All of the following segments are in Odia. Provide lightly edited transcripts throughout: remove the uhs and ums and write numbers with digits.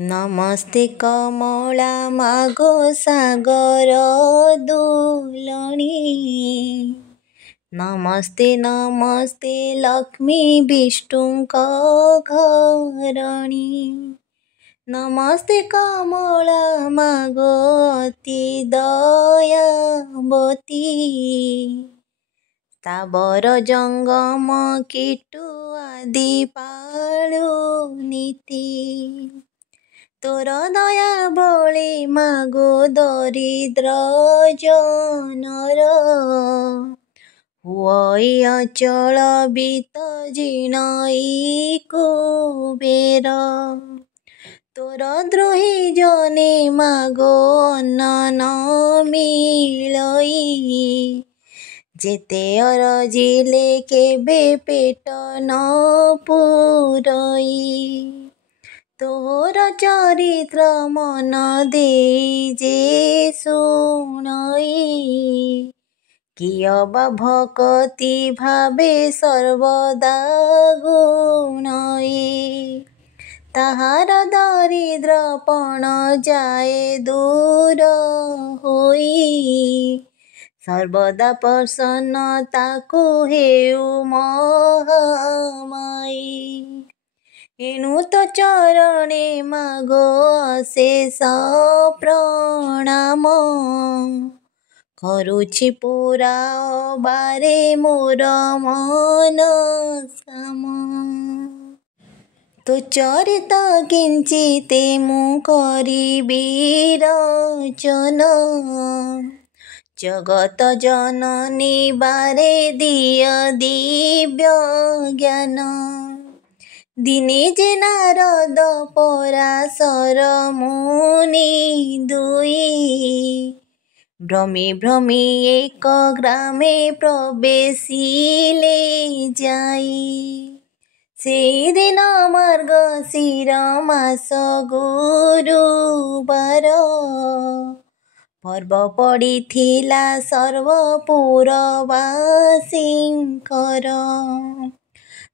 नमस्ते कमला मागो सागर दुलणी। नमस्ते नमस्ते लक्ष्मी विष्णुଙ୍କ घरणी। नमस्ते कमला मागो अति दयावती। ताबर जंगम कीटु आदि पाळु नीति। तोर दया बळे मागो दरिद्र जनर। हुई अचल बीत जिणई कुबेर। तोर द्रोही जने मागो अन्न न मिलई। जेते अरजिले केबे पेट न पुरई। तोर चरित्र मन देई जे शुणई। किय बा भक्ति भावे सर्वदा गुणई। ताहार दरिद्रपण जाए दूर होई। सर्वदा प्रसन्न ताकु हेउ महामाई। एणु तो चरणे मागो अशेष प्रणाम। करुछि पूरा बारे मोर मन साम। तो चरित किंचिते मु करिबि रचना। जगत जननी बारे दिय दिव्य ज्ञान। दिने जे नारद पराशर मुनि दुई। भ्रमी भ्रमी एक ग्रामे प्रवेशिले जाई। सेई दिन मार्गशीर मास गुरुबार। पर्व पड़िथिला सर्वपुरवासींकर।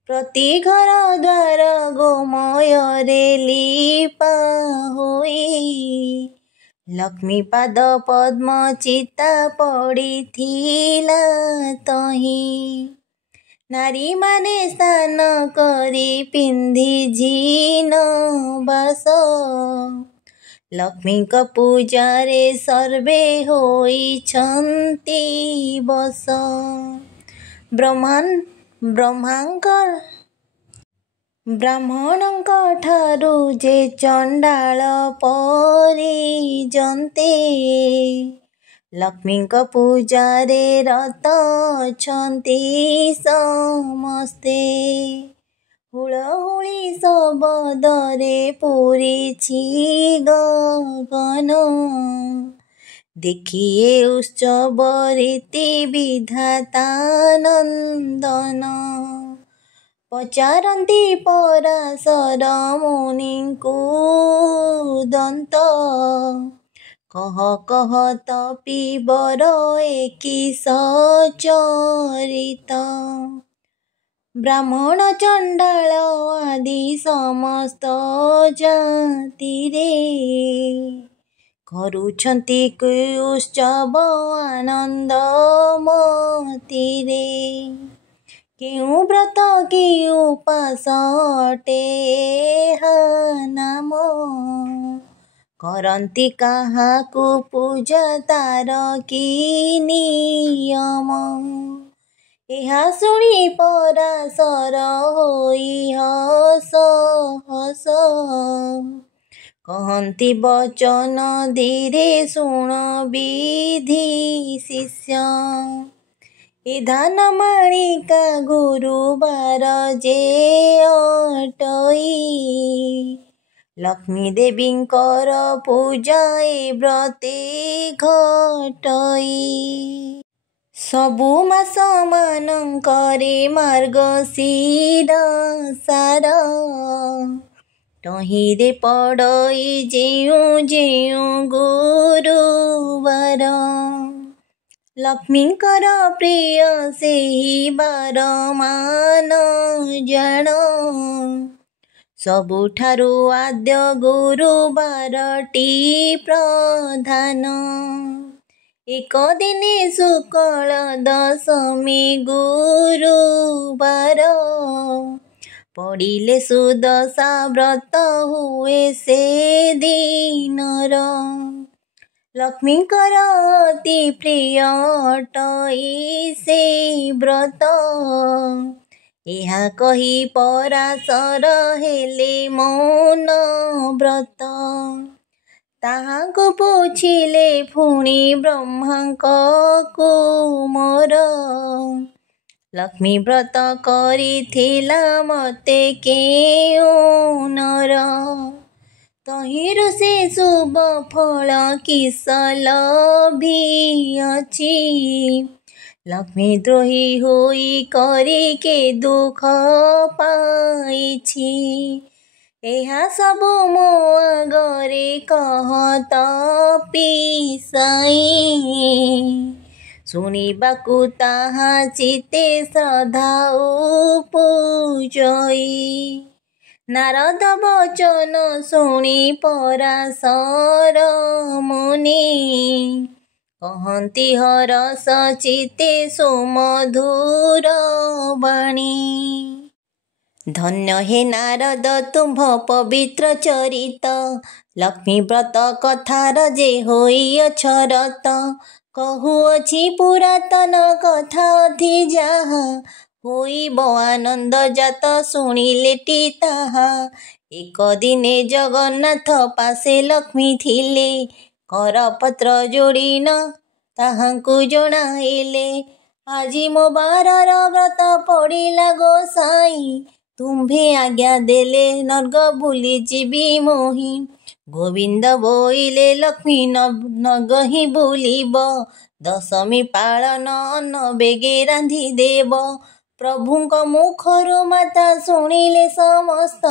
प्रति घर द्वार गोमୟରେ लीपा होई। लक्ष्मी पाद पद्म चिता पड़िथिला तही। नारी माने स्नान करी पिंधि झीन बास। लक्ष्मी का पूजारे सर्वे होइछन्ति बस। ब्राह्मणଙ୍କ ଠାରୁ ଯେ ଚଣ୍ଡାଳ ପରିଜନ୍ତେ। ଲକ୍ଷ୍ମୀଙ୍କ ପୂଜାରେ ରତ ଅଛନ୍ତି ସମସ୍ତେ। ହୁଳହୁଳି ଶବଦରେ ପୂରିଛି ଗଗନ। ଦେଖିଏ ଉତ୍ସବ ରୀତି ବିଧାତା ନନ୍ଦନ। पचारन्ति पराशर मुनिଙ୍କୁ दन्त। कह कह तपीबर एकी सचरित। ब्राह्मण चंडाल आदि समस्त जातिरे। करुछन्ति उत्सव आनंद मतिरे। केउ व्रत की उपास अटे हा नाम। करन्ति काहाकु पूजा तार की नियम। एहा शुणी पराशर होई हस हस। कहन्ति बचन धीरे शुण विधि शिष्य। ए धान माणिका गुरुबार जे अटई। लक्ष्मी देवींकर पूजा ए व्रते घटई। सबु मास मानंकरे मार्गशीर सार। तहिरे पड़ई जेउ जेउ गुरुवार। लक्ष्मींकर प्रिय सेही बार मान जान। ସବୁଠାରୁ ଆଦ୍ୟ ଗୁରୁବାରଟି ପ୍ରଧାନ। ଏକ ଦିନେ ଶୁକ୍ଳ ଦଶମୀ ଗୁରୁବାର, ପଡ଼ିଲେ ସୁଦଶା ବ୍ରତ ହୁଏ ସେ ଦିନର। ଲକ୍ଷ୍ମୀଙ୍କର ଅତି ପ୍ରିୟ ଅଟଇ ସେ ବ୍ରତ, ଏହା କହି ପରାଶର ହେଲେ ମୌନ ବ୍ରତ। ତାହାଙ୍କୁ ପୁଛିଲେ ପୁଣି ବ୍ରହ୍ମାଙ୍କ କୁମର, ଲକ୍ଷ୍ମୀ ବ୍ରତ କରିଥିଲା ମତେ କେଉଁ ନର? ତହିଁରୁ ସେ ଶୁଭ ଫଳ କିସ ଲଭିଅଛି, ଲକ୍ଷ୍ମୀ ଦ୍ରୋହୀ ହୋଇ କରି କେ ଦୁଃଖ ପାଇଛି। ଏହା ସବୁ ମୋ ଆଗରେ କହ ତପିସାଇ, ଶୁଣିବାକୁ ତାହା ଚିତେ ଶ୍ରଦ୍ଧା ଉପୁଜଇ। ନାରଦ ବଚନ ଶୁଣି ପରାଶର ମୁନି, କହନ୍ତି ହରଷ ଚିତେ ସୁମଧୁର ବାଣୀ। ଧନ୍ୟ ହେ ନାରଦ ତୁମ୍ଭ ପବିତ୍ର ଚରିତ, ଲକ୍ଷ୍ମୀ ବ୍ରତ କଥାର ଯେ ହୋଇଅଛ ରତ। କହୁଅଛି ପୁରାତନ କଥା ଅଧି ଯାହା, ହୋଇବ ଆନନ୍ଦ ଜାତ ଶୁଣିଲେଟି ତାହା। ଏକ ଦିନେ ଜଗନ୍ନାଥ ପାଶେ ଲକ୍ଷ୍ମୀ ଥିଲେ, କରପତ୍ର ଯୋଡ଼ିନ ତାହାଙ୍କୁ ଜଣାଇଲେ। ଆଜି ମୋ ବାରର ବ୍ରତ ପଡ଼ିଲା ଗୋସାଇଁ, ତୁମ୍ଭେ ଆଜ୍ଞା ଦେଲେ ନର୍ଗ ବୁଲି ଯିବି ମୋହି। ଗୋବିନ୍ଦ ବୋଇଲେ ଲକ୍ଷ୍ମୀ ନଗହିଁ ବୁଲିବ, ଦଶମୀ ପାଳନ ଅନ୍ନ ବେଗେ ରାନ୍ଧି ଦେବ। ପ୍ରଭୁଙ୍କ ମୁଖରୁ ମାତା ଶୁଣିଲେ ସମସ୍ତ,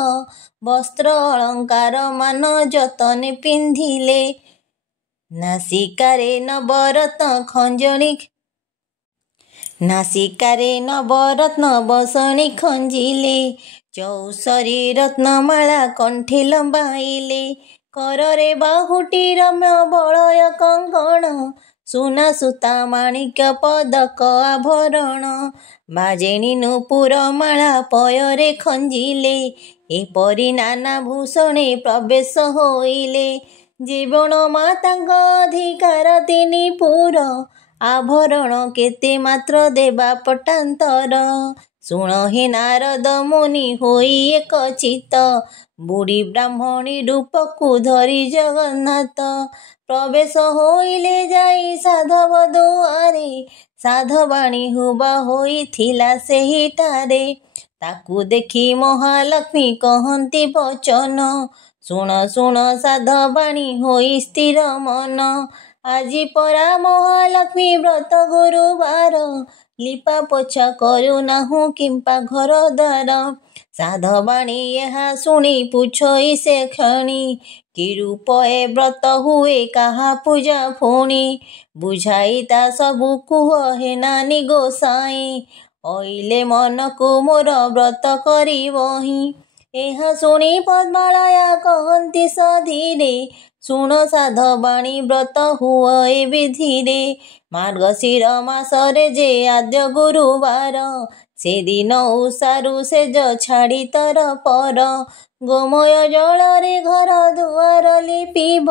ବସ୍ତ୍ର ଅଳଙ୍କାର ମାନ ଯତନେ ପିନ୍ଧିଲେ। ନାସିକାରେ ନବରତ୍ନ ବସଣି ଖଞ୍ଜିଲେ, ଚୌଷରୀ ରତ୍ନମାଳା କଣ୍ଠେ ଲମ୍ବାଇଲେ। କରରେ ବାହୁଟି ରମ୍ୟ ବଳୟ କଙ୍କଣ, ସୁନା ସୂତା ମାଣିକ୍ୟ ପଦକ ଆଭରଣ। ବାଜେଣି ନୂପୁର ମାଳା ପୟରେ ଖଞ୍ଜିଲେ, ଏପରି ନାନା ଭୂଷଣେ ପ୍ରବେଶ ହୋଇଲେ। ଜୀବନ ମାତାଙ୍କ ଅଧିକାର ତିନି ପୁର, ଆଭରଣ କେତେ ମାତ୍ର ଦେବା ପଟାନ୍ତର। ଶୁଣ ହେ ନାରଦ ମୁନି ହୋଇ ଏକ ଚିତ, ବୁଢ଼ୀ ବ୍ରାହ୍ମଣୀ ରୂପକୁ ଧରି ଜଗନ୍ନାଥ ପ୍ରବେଶ ହୋଇଲେ ଯାଇ ସାଧବ ଦୁଆରେ। ସାଧବାଣୀ ହୁବା ହୋଇଥିଲା ସେହିଠାରେ, ତାକୁ ଦେଖି ମହାଲକ୍ଷ୍ମୀ କହନ୍ତି ବଚନ। ଶୁଣ ଶୁଣ ସାଧବାଣୀ ହୋଇ ସ୍ଥିର ମନ, ଆଜି ପରା ମହାଲକ୍ଷ୍ମୀ ବ୍ରତ ଗୁରୁବାର। ଲିପା ପୋଛା କରୁନାହୁଁ କିମ୍ପା ଘର ଦ୍ୱାର। ସାଧବାଣୀ ଏହା ଶୁଣି ପୁଛଇ ସେ କ୍ଷଣି, କି ରୂପ ଏ ବ୍ରତ ହୁଏ କାହା ପୂଜା ପୁଣି? ବୁଝାଇ ତା ସବୁ କୁହ ହେ ନାନୀ ଗୋସାଇଁ, ଅଇଲେ ମନକୁ ମୋର ବ୍ରତ କରିବହିଁ। ଏହା ଶୁଣି ପଦ୍ମାଳୟା କହନ୍ତି ସଧୀରେ, ଶୁଣ ସାଧବାଣୀ ବ୍ରତ ହୁଅ ଏ ବିଧିରେ। ମାର୍ଗଶିର ମାସରେ ଯେ ଆଦ୍ୟ ଗୁରୁବାର, ସେଦିନ ଉଷାରୁ ସେଜ ଛାଡ଼ି ତର ପର। ଗୋମୟ ଜଳରେ ଘର ଦୁଆର ଲିପିବ,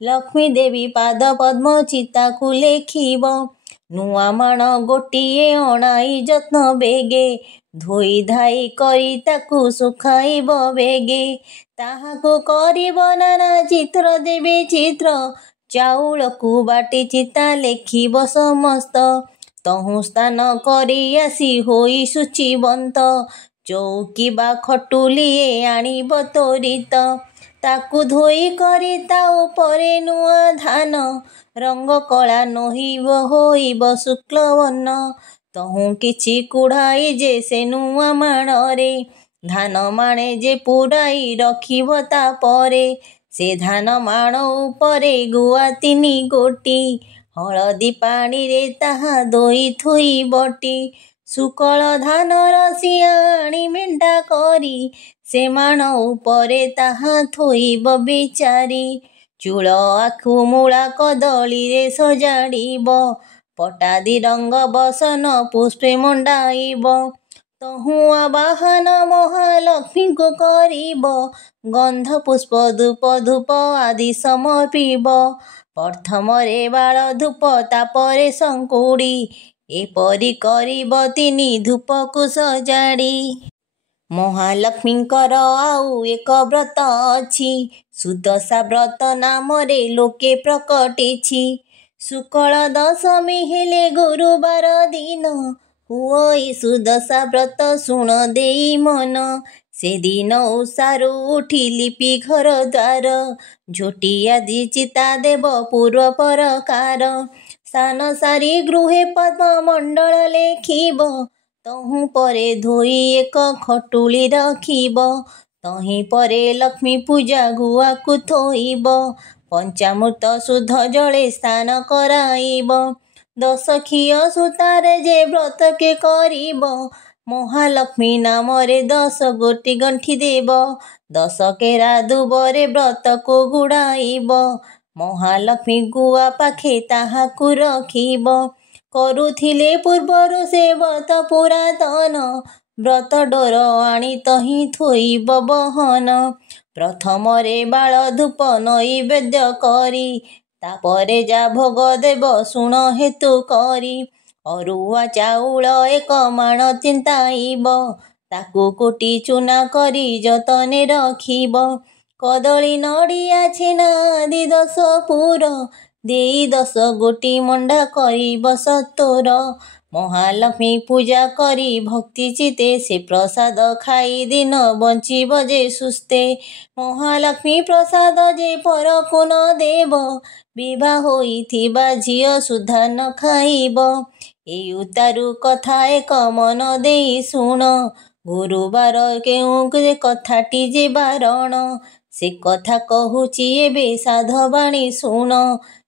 ଲକ୍ଷ୍ମୀ ଦେବୀ ପାଦ ପଦ୍ମ ଚିତାକୁ ଲେଖିବ। ନୂଆ ମାଣ ଗୋଟିଏ ଅଣାଇ ଯତ୍ନ ବେଗେ, ଧୋଇ ଧାଇ କରି ତାକୁ ଶୁଖାଇବ ବେଗେ। ତାହାକୁ କରିବ ନାନା ଚିତ୍ର ଦେବୀ ଚିତ୍ର, ଚାଉଳକୁ ବାଟି ଚିତା ଲେଖିବ ସମସ୍ତ। ତହୁଁ ସ୍ନାନ କରି ଆସି ହୋଇ ଶୁଚିବନ୍ତ, ଚଉକି ବା ଖଟୁଲିଏ ଆଣିବ ତ୍ୱରିତ। ତାକୁ ଧୋଇ କରି ତା ଉପରେ ନୂଆ ଧାନ, ରଙ୍ଗ କଳା ନୋହିବ ହୋଇବ ଶୁକ୍ଳ ବର୍ଣ୍ଣ। ତହୁଁ କିଛି କୁଢ଼ାଇ ଯେ ସେ ନୂଆ ମାଣରେ, ଧାନ ମାଣେ ଯେ ପୂରାଇ ରଖିବ ତାପରେ। ସେ ଧାନ ମାଣ ଉପରେ ଗୁଆ 3 ଗୋଟି, ହଳଦୀ ପାଣିରେ ତାହା ଧୋଇ ଥୋଇ ବଟି। सुकल धानर सियाणी मेंढा करी से माण उपरे ताहा थोइब बिचारी चूल आखु मूला कदली रे सजाड़ीब पटादी रंग बसन पुष्पे मंडाइब तहुआ बाहन महालक्ष्मी को करीब गंध पुष्प धूप धूप आदि समर्पिब प्रथम रे बाल धूप तापरे संकुड़ी एपरी करीब तिनि धूप को सजाड़ी महालक्ष्मींकर आउ एक व्रत अछि सुदशा व्रत नाम रे लोके प्रकटिछि शुक्ल दशमी हेले गुरुवार दिन हुई सुदशा व्रत शुण देई मन से दिन उषारू उठी लिपि घर द्वार झोटिया दी चिता देव पूर्व परकार सान सारी गृहे पद्ममंडल लेखिब तहु परे धोई एक खटुली रखिब तहीं परे लक्ष्मी पूजा गुआ को थोइब पंचामृत शुद्ध जले स्नान कराइब दश खिय सुतारे जे व्रत के करीब महालक्ष्मी नाम रे 10 गोटी गंठी देव 10 केरा दुबरे व्रत को गुड़ाइब महालक्ष्मी गुआ पाखे ताहाकु रखिब करुथिले पूर्वर से व्रत पुरातन व्रत डोर आनी तही थोइब बहन प्रथम रे बाल धूप नैवेद्य करी तापरे जा भोग देव शुण हेतु करी अरुआ चाउल एक माण चिंताइब ताकू कोटी चूना करी जतने रखिब कदली नड़िया छेना आदि 10 पुर देई 10 गोटी मंडा करीब सतोर महालक्ष्मी पूजा करी भक्ति चिते से प्रसाद खाई दिन बंचिब जे सुस्ते महालक्ष्मी प्रसाद जे परकु न देव विवाह होइथिबा झियो सुधा न खाइब एई उतारू कथा एक मन देई शुण गुरुवार केउ कथाटी जे बारण से कथा कहुची एबे साधवाणी शुण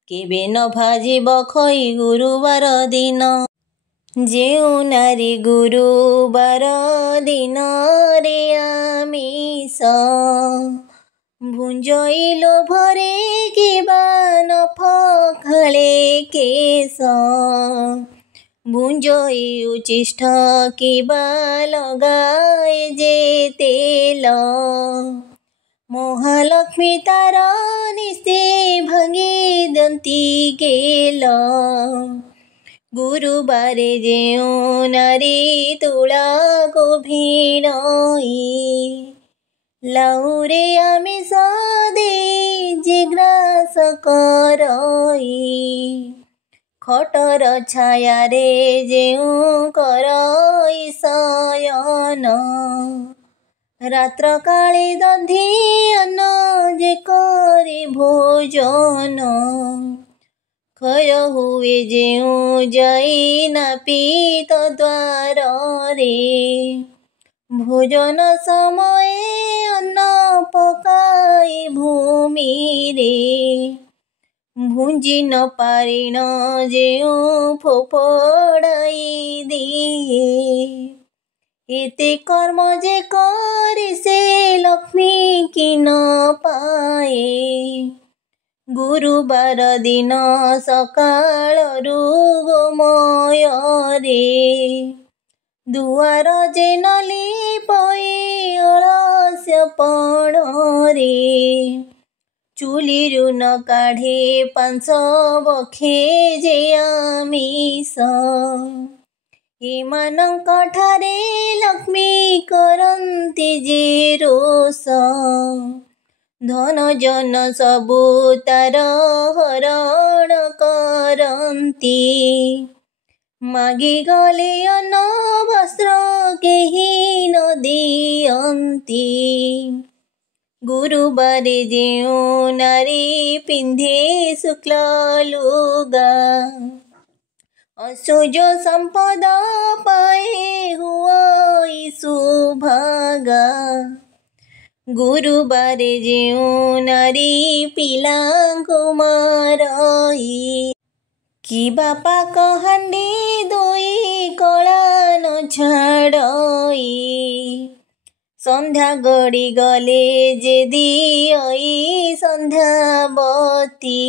केबे न भाजिब खई गुरुवार दिन जेउ नारी गुरुवार दिन रे आमिष भुंजइलो भरे किबा न फखाले केश भुंजई उचिष्ठ किबा लगाए जे तेल महालक्ष्मी तार निस्ते भांगी दंती गेल गुरुबारे जेउ नारी तुला को भिड़ई लाउरे आमिष दे जिग्रास करई खटर छाया रे जेउ करई शयन रात्र काले दधी अन्न जे करी भोजन खय हुए जेउ जाई नापित द्वार रे भोजन समय अन्न पकाई भूमि रे भुंजी न पारिण जेउ फोपड़ाई दिए एते कर्म जे करी से लक्ष्मी की न पाए गुरुवार दिन सकाळरू गोमय रे दुआर जे न लिपई अलस्यपण रे चुलीरू न काढे 5 बखे जे आमिष एमानंक ठारे लक्ष्मी करन्ति जे रोष धन जन सबु तार हरण करन्ति मागी गले अन्न वस्त्र केही न दियन्ति गुरुबारे जेउ नारी पिंधे शुक्ल लुगा असुज संपद पाए हुई सुभागा गुरुबारे जेउ नारी पिलांको मारई कि बापा कहांडी दोई कला न छाड़ई संध्या गड़ी गले जे दियई संध्यावती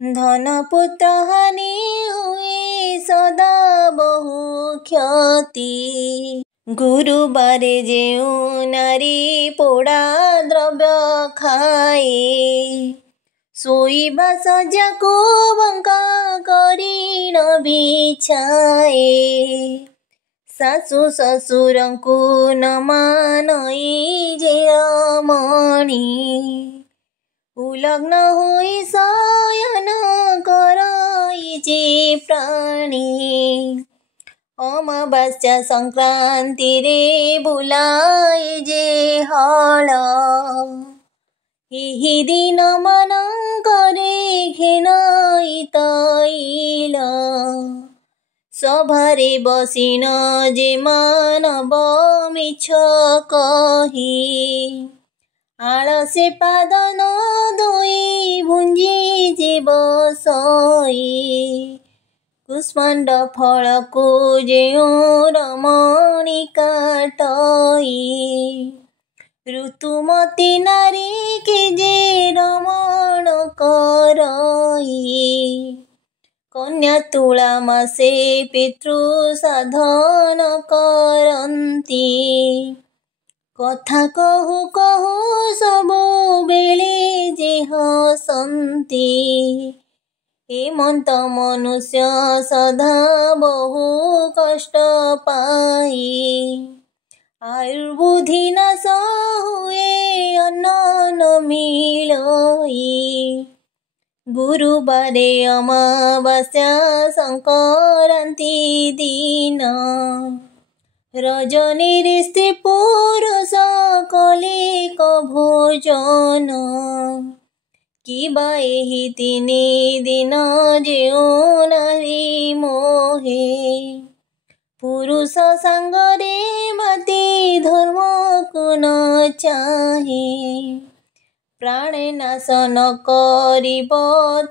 धन पुत्र हानि हुए सदा बहु क्षति गुरुबारे जेउ नारी पोड़ा द्रव्य खाए शोइबा सज्जा को बंका करी न बिछाए सासु ससुर को न मानई जे मणि उलग्न हुई शयन करई जे प्राणी अमावास्या संक्रांति रे बुलाई जे हल एही दिन मन करे घेनई तैल सभारे बसिन जे मानव मिछ कही आलसे पाद न धोई भुंजी जीव सई कुष्मांड फल को जेउ रमणी काटई ऋतुमती नारी के जे रमण करई कन्या तुला मासे पितृ साधन करंती कथा कहु कहु सबु बेले जे हसंती हेमंत मनुष्य सदा बहु कष्ट पाई आयुर्बुद्धि नाश हुए अन्न न मिलई गुरुबारे अमावास्या संक्रांति दिन रजनी स्त्री पुरुष कलिक भोजन किबा एही तिनि दिन जेउ नारी मोहे पुरुष सांगरे मती धर्म को न चाहे प्राणे नाश न करिब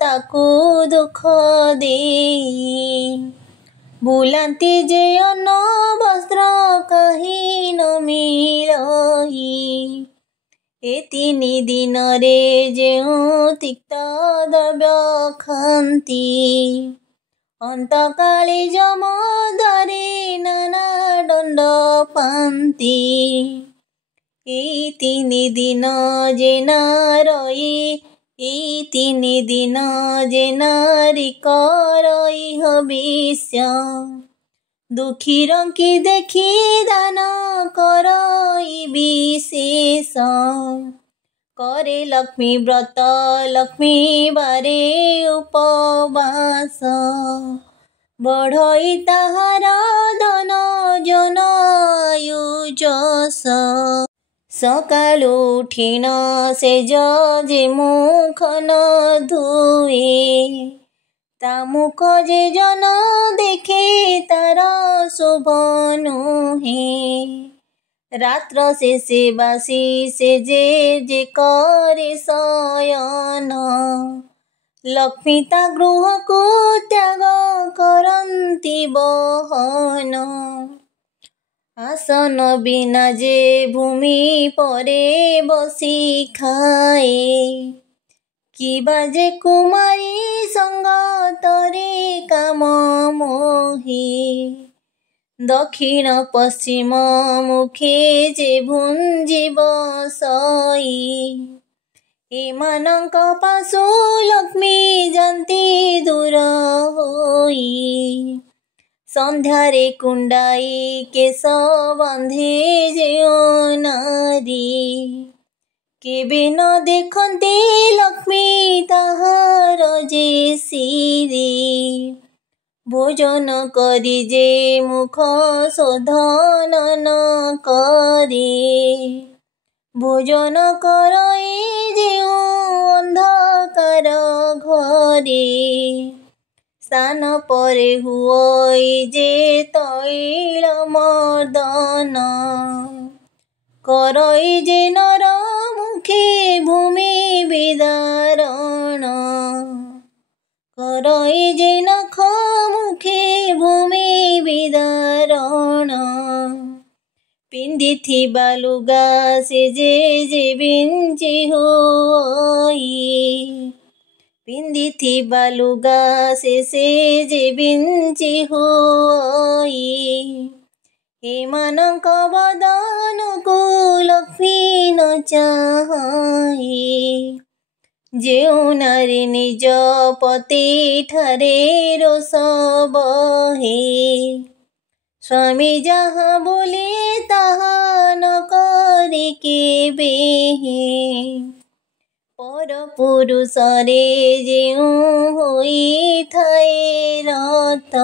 ताकू दुख देई बुलांती जे अन्न वस्त्र कहीं न मिलई ए तिनि दिन रे जेउ तिक्त द्रव्य खांती अंतकाले जमदारे नाना दंड पांती ए तिनि दिन जे नारई ए तिनि दिन जे नारी करई हविष्य दुखी रंकी देखी दान करई विशेष करे लक्ष्मी व्रत लक्ष्मी बारे उपवास बढ़ई ताहार धन जन आयुजस सकालु उठिन सेज जे मुख न धुए ता मुख जे जन देखे तार शुभ नुहे रात्र शेषे बासी से जे करे शयन लक्ष्मी ता गृह को त्याग करंती बहन आसन बिना जे भूमि परे बसी खाए किबा जे कुमारी संगतरे काम मोहे दक्षिण पश्चिम मुखे जे भुंजीब सई एमानंक पासु लक्ष्मी जंती दूर होई संध्यारे कुंडाई केश बंधे जेउ नारी केबे न देखते लक्ष्मी ताहार जे सिरी भोजन करी जे मुख शोधन न करे भोजन करई जेउ अंधकार घरे स्नान परे हुई जे तैल मर्दन करई जे नर मुखे भूमि विदारण करई जे नख मुखे भूमि ପିନ୍ଧିଥିବା ଲୁଗା ସେ ଯେ ବିଞ୍ଚି ହୋଇ, ପିନ୍ଧିଥିବା ଲୁଗା ସେ ଯେ ବିଞ୍ଚି ହୋଇ, ଏମାନଙ୍କ ବଦନକୁ ଲକ୍ଷ୍ମୀ ନ ଚାହିଁ, ଯେଉଁ ନାରୀ ନିଜ ପତି ଠାରେ ରୋଷ ବହେ, ସ୍ୱାମୀ ଯାହା ବୋଲେ ତାହା ନ କରି କେବେ, ପର ପୁରୁଷରେ ଯେଉଁ ହୋଇଥାଏ ରତ,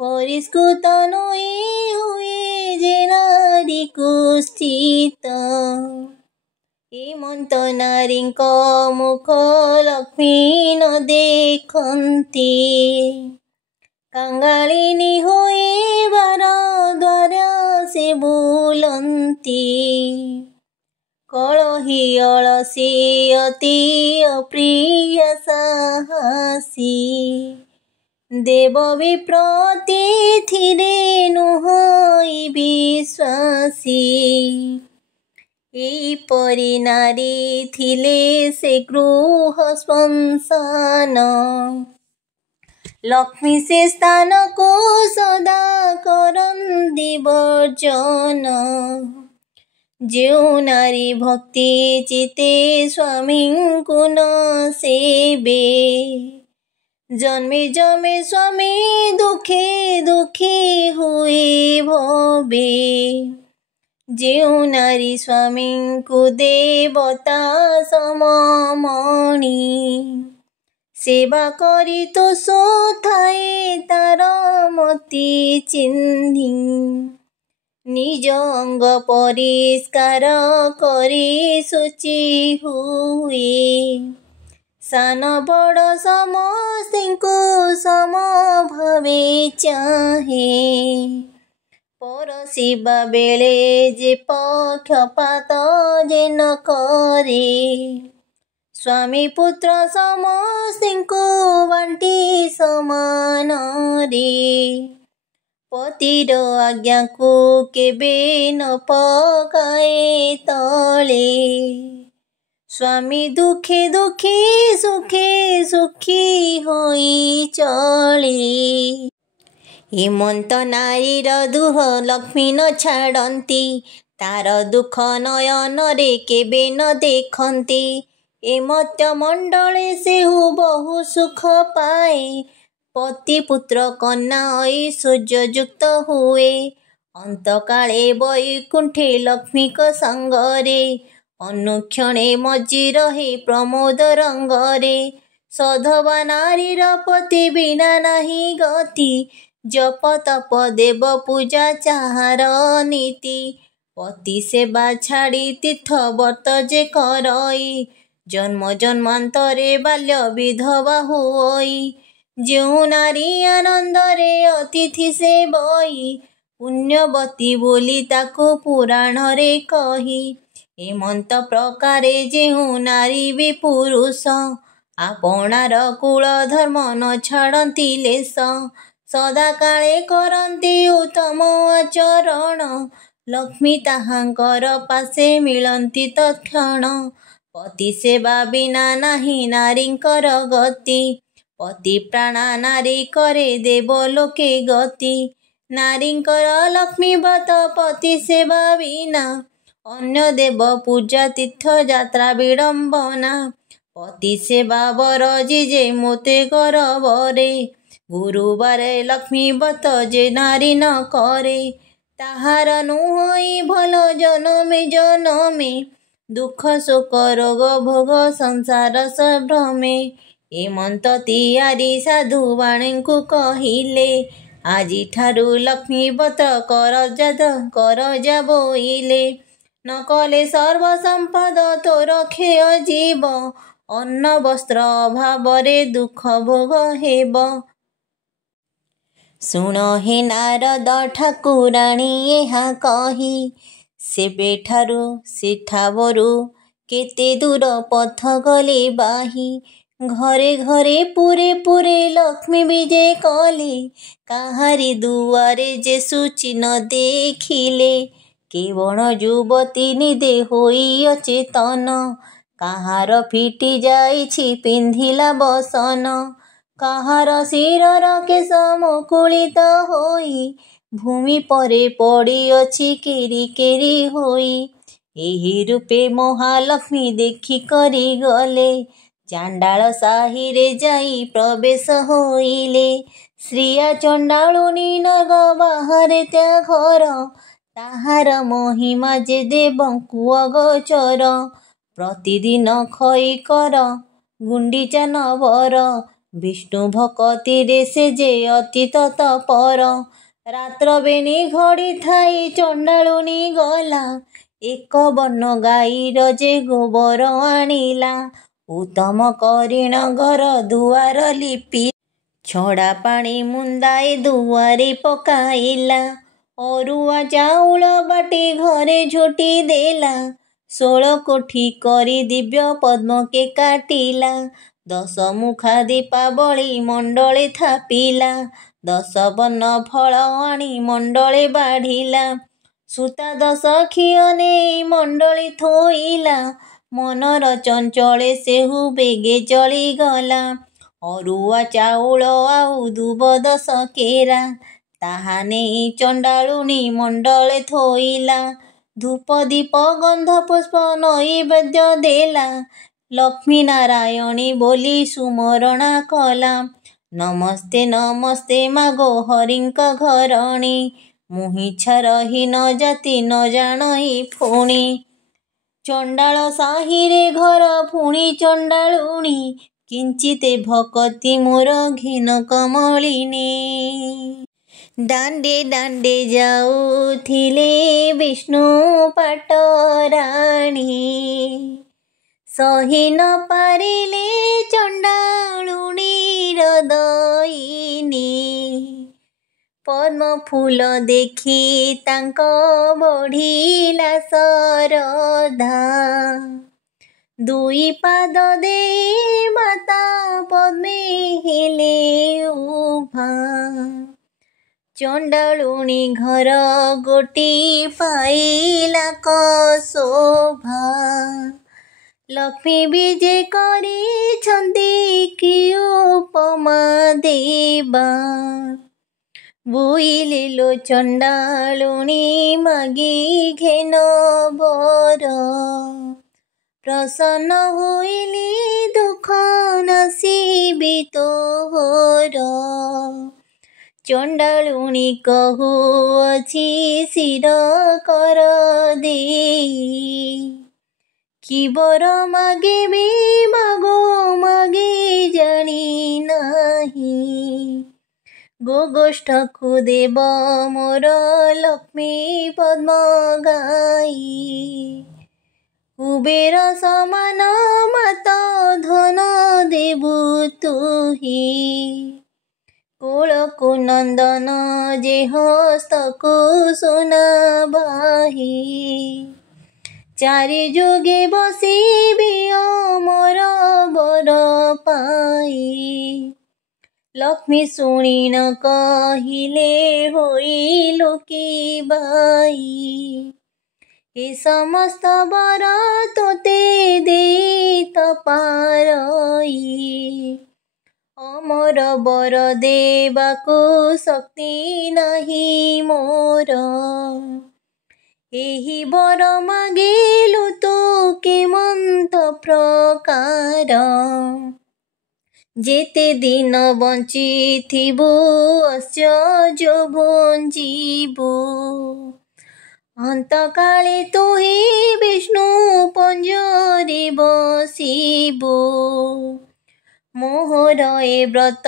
ପରିଷ୍କୃତ ନୁହେଁ ହୁଏ ଯେ ନାରୀକୁ ସ୍ଥିତ, ଏମନ୍ତ ନାରୀଙ୍କ ମୁଖ ଲକ୍ଷ୍ମୀ ନ ଦେଖନ୍ତି, କାଙ୍ଗାଳିନୀ ହୋଇ ବାର ଦ୍ୱାର ସେ ବୁଲନ୍ତି, କଳହି ଅଳସୀ ଅତି ଅପ୍ରିୟ ସାହସୀ, ଦେବ ବିପ୍ର ଅତିଥିରେ ନୁହଁଇ ବିଶ୍ୱାସୀ, ଏହିପରି ନାରୀ ଥିଲେ ସେ ଗୃହ ଶ୍ମଶାନ, ଲକ୍ଷ୍ମୀ ସେ ସ୍ଥାନକୁ ସଦା କରନ୍ତି ବର୍ଜନ, ଯେଉଁ ନାରୀ ଭକ୍ତି ଚିତେ ସ୍ୱାମୀଙ୍କୁ ନ ସେବେ, ଜନ୍ମେ ଜନ୍ମେ ସ୍ୱାମୀ ଦୁଃଖେ ଦୁଃଖୀ ହୁଏ ଭବେ, ଯେଉଁ ନାରୀ ସ୍ୱାମୀଙ୍କୁ ଦେବତା ସମମଣି, ସେବା କରି ତୋଷୁଥାଏ ତାର ମତି ଚିହ୍ନି, ନିଜ ଅଙ୍ଗ ପରିଷ୍କାର କରି ଶୁଚି ହୁଏ, ସାନ ବଡ଼ ସମସ୍ତଙ୍କୁ ସମଭାବେ ଚାହେଁ, ପରଶିବା ବେଳେ ଯେ ପକ୍ଷପାତ ଯେ ନ କରେ, ସ୍ୱାମୀ ପୁତ୍ର ସମସ୍ତଙ୍କୁ ବାଣ୍ଟି ସମାନରେ, ପତିର ଆଜ୍ଞାକୁ କେବେ ନ ପକାଏ ତଳେ, ସ୍ୱାମୀ ଦୁଃଖେ ଦୁଃଖୀ ସୁଖେ ସୁଖୀ ହୋଇ ଚଳେ, ଏମନ୍ତ ନାରୀର ଦୁଃଖ ଲକ୍ଷ୍ମୀ ନ ଛାଡ଼ନ୍ତି, ତାର ଦୁଃଖ ନୟନରେ କେବେ ନ ଦେଖନ୍ତି, ଏମତ୍ୟ ମଣ୍ଡଳେ ସେହୁ ବହୁ ସୁଖ ପାଏ, ପତି ପୁତ୍ର କନ୍ୟା ଐଶ୍ୱର୍ଯ୍ୟ ଯୁକ୍ତ ହୁଏ, ଅନ୍ତକାଳେ ବୈକୁଣ୍ଠେ ଲକ୍ଷ୍ମୀଙ୍କ ସାଙ୍ଗରେ, ଅନୁକ୍ଷଣେ ମଜି ରହେ ପ୍ରମୋଦ ରଙ୍ଗରେ, ସଧବା ନାରୀର ପତି ବିନା ନାହିଁ ଗତି, ଜପ ତପ ଦେବ ପୂଜା ଚାହାର ନୀତି, ପତି ସେବା ଛାଡ଼ି ତୀର୍ଥ ବର୍ତ୍ତ ଯେ କରଇ, ଜନ୍ମ ଜନ୍ମାନ୍ତରେ ବାଲ୍ୟ ବିଧବା ହୋଇ, ଯେଉଁ ନାରୀ ଆନନ୍ଦରେ ଅତିଥି ସେବଇ, ପୁଣ୍ୟବତୀ ବୋଲି ତାକୁ ପୁରାଣରେ କହି, ଏମନ୍ତ ପ୍ରକାରେ ଯେଉଁ ନାରୀ ବି ପୁରୁଷ, ଆପଣାର କୁଳ ଧର୍ମ ନ ଛାଡ଼ନ୍ତି ଲେଶ, ସଦାକାଳେ କରନ୍ତି ଉତ୍ତମ ଆଚରଣ, ଲକ୍ଷ୍ମୀ ତାହାଙ୍କର ପାଶେ ମିଳନ୍ତି ତତ୍କ୍ଷଣ, ପତି ସେବା ବିନା ନାହିଁ ନାରୀଙ୍କର ଗତି, ପତି ପ୍ରାଣା ନାରୀ କରେ ଦେବଲୋକେ ଗତି, ନାରୀଙ୍କର ଲକ୍ଷ୍ମୀ ବ୍ରତ ପତି ସେବା ବିନା, ଅନ୍ୟ ଦେବ ପୂଜା ତୀର୍ଥ ଯାତ୍ରା ବିଡ଼ମ୍ବନା, ପତି ସେବା ବର ଯେ ମୋତେ ଗରବରେ, ଗୁରୁବାରେ ଲକ୍ଷ୍ମୀ ବ୍ରତ ଯେ ନାରୀ ନ କରେ, ତାହାର ନୁହଁଇ ଭଲ ଜନମେ ଜନମେ, ଦୁଃଖ ଶୋକ ରୋଗ ଭୋଗ ସଂସାର ସଂଭ୍ରମେ, ଏମନ୍ତ ତିଆରି ସାଧୁ ବାଣୀଙ୍କୁ କହିଲେ, ଆଜିଠାରୁ ଲକ୍ଷ୍ମୀ ବ୍ରତ କରଜା ବୋଇଲେ, ନ କଲେ ସର୍ବ ସମ୍ପଦ ତୋର କ୍ଷୟ ଯିବ, ଅନ୍ନ ବସ୍ତ୍ର ଅଭାବରେ ଦୁଃଖ ଭୋଗ ହେବ। ଶୁଣ ହେ ନାରଦ ଠାକୁରାଣୀ ଏହା କହି, ସେବେଠାରୁ ସେଠାବରୁ କେତେ ଦୂର ପଥ ଗଲେ ବାହି, घरे घरे पुरे पुरे लक्ष्मी विजे कले काहारी दुआरे जे सूची न देखिले केवल युवती निदे होई अचेतन काहार फिटी जाइछि पिंधिला बसन काहार शिरर केश मुकुलित होई भूमि परे पड़ी अछि केरी केरी होई एही रूपे महालक्ष्मी देखी करी गले चांडाल साही रे जाई प्रवेश होइले श्रिया चंडालुनी नग बाहरे त्या घर ताहार महिमा जे देवंकु अगोचर प्रतिदिन खई कर गुंडीचा नवर विष्णु भक्ति रे से जे अति तत्पर रात्र बेनी घड़ी थाई चंडालुनी गला एक बन गाईर जे गोबर आनिला उत्तम करीण घर दुआर लिपि छड़ा पानी मुंदाए दुआरे पकाइला अरुआ चाउल बाटी घरे झोटी देला 16 कोठी करी दिव्य पद्म के काटिला 10 मुखा दीपावली मंडले थापिला 10 बन फल आनी मंडले बाढ़िला सूता 10 खिय नहीं मंडली थोइला मनर चंचले सेहु बेगे चली गला अरुआ चाउल आउ दुब 10 केरा ताहा नहीं चंडालुनी मंडले थोइला धूप दीप गंध पुष्प नैवेद्य देला लक्ष्मी नारायणी बोली सुमरणा कला नमस्ते नमस्ते मागो हरिंक घरणी मुहिछा रही न जाति न जाणई फुणी चंडाल साही रे घर फुणी चंडालुणी किंचिते भक्ति मोर घिन कमलिनी दांडे दांडे जाऊथिले विष्णु पाटराणी सही न पारिले चंडालुणीर दयिनी पद्म फूल देखी तांक बढ़िला सरधा दुई पाद दे माता पद्मे हेले उभा चंडालुणी घर गोटी पाइला शोभा लक्ष्मी विजे करी कि उपमा देबा बुइले लो चंडालुणी मागी घेन बर प्रसन्न होइली दुख नसीबी तोहर चंडालुणी कहुअछि शिर कर दे कि बर मागेबी मागो मागे जानी नाही गो गोष्ठ को देव मोर लक्ष्मी पद्म गाई कुबेर समान मात धन देबु तुही कोलको नंदन जे हस्तको सोना बाही चारि जुगे बसिबी अमर बर पाई लक्ष्मी शुणी न कहिले होई लोकी बाई ए समस्त बर तोते दे तपारई अमर बर देवाको शक्ति नहीं मोर एही बर मागेलु तो केमंत प्रकार जेते दिन बंचिथिबु अस्य जो भुंजीबु अंतकाले तुही विष्णु पंजरे बसिबु मोहर ए व्रत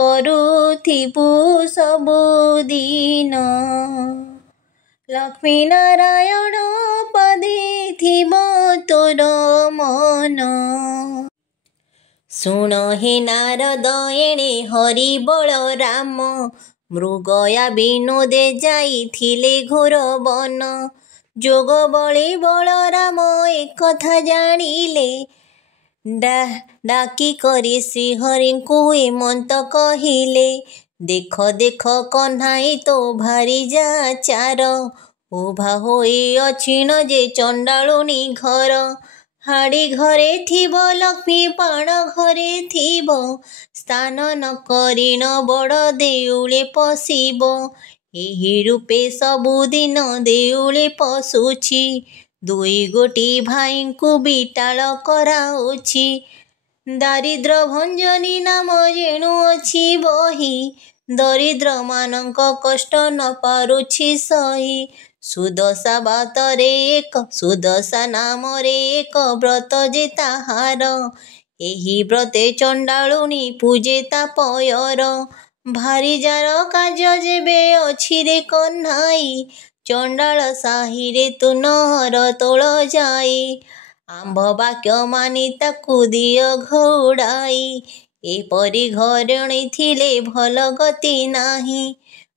करुथिबु सबुदिन लक्ष्मी नारायण पदे थिब तोर मन शुण हे नारद एणे हरि बलराम मृगया विनोदे जाइथिले घोर वन जोग बळे बलराम एकथा जानिले डाकी करी श्रीहरि को हेमंत कहिले, देख देख कन्हाई तो भारी जा चार, उभा होई अछिण जे चंडालुनी घर, हाड़ी घरे थिब लक्ष्मी पाण घरे थिब, स्नान न करिण बड़ देउळे पशिब, एही रूपे सबुदिन देउळे पशुछि, दुई गोटी भाईଙ୍କୁ बिटाळ कराउछि, दारिद्र भंजनी नाम जेणु अछि बही, दरिद्र मानक कष्ट न पारुछि सही, सुदशा बातरे एक सुदशा नामरे एक व्रत जे ताहार, एही व्रते चंडालुनी पूजे ता पयर, भारी जार कार्य जेबे अछि रे कन्हाई, चंडाल साही रे तू नहर तोळ जाई, आंभ बाक्य मानि ताकू दिय घोड़ाई, एपरि घरणी थिले भल गति नाही,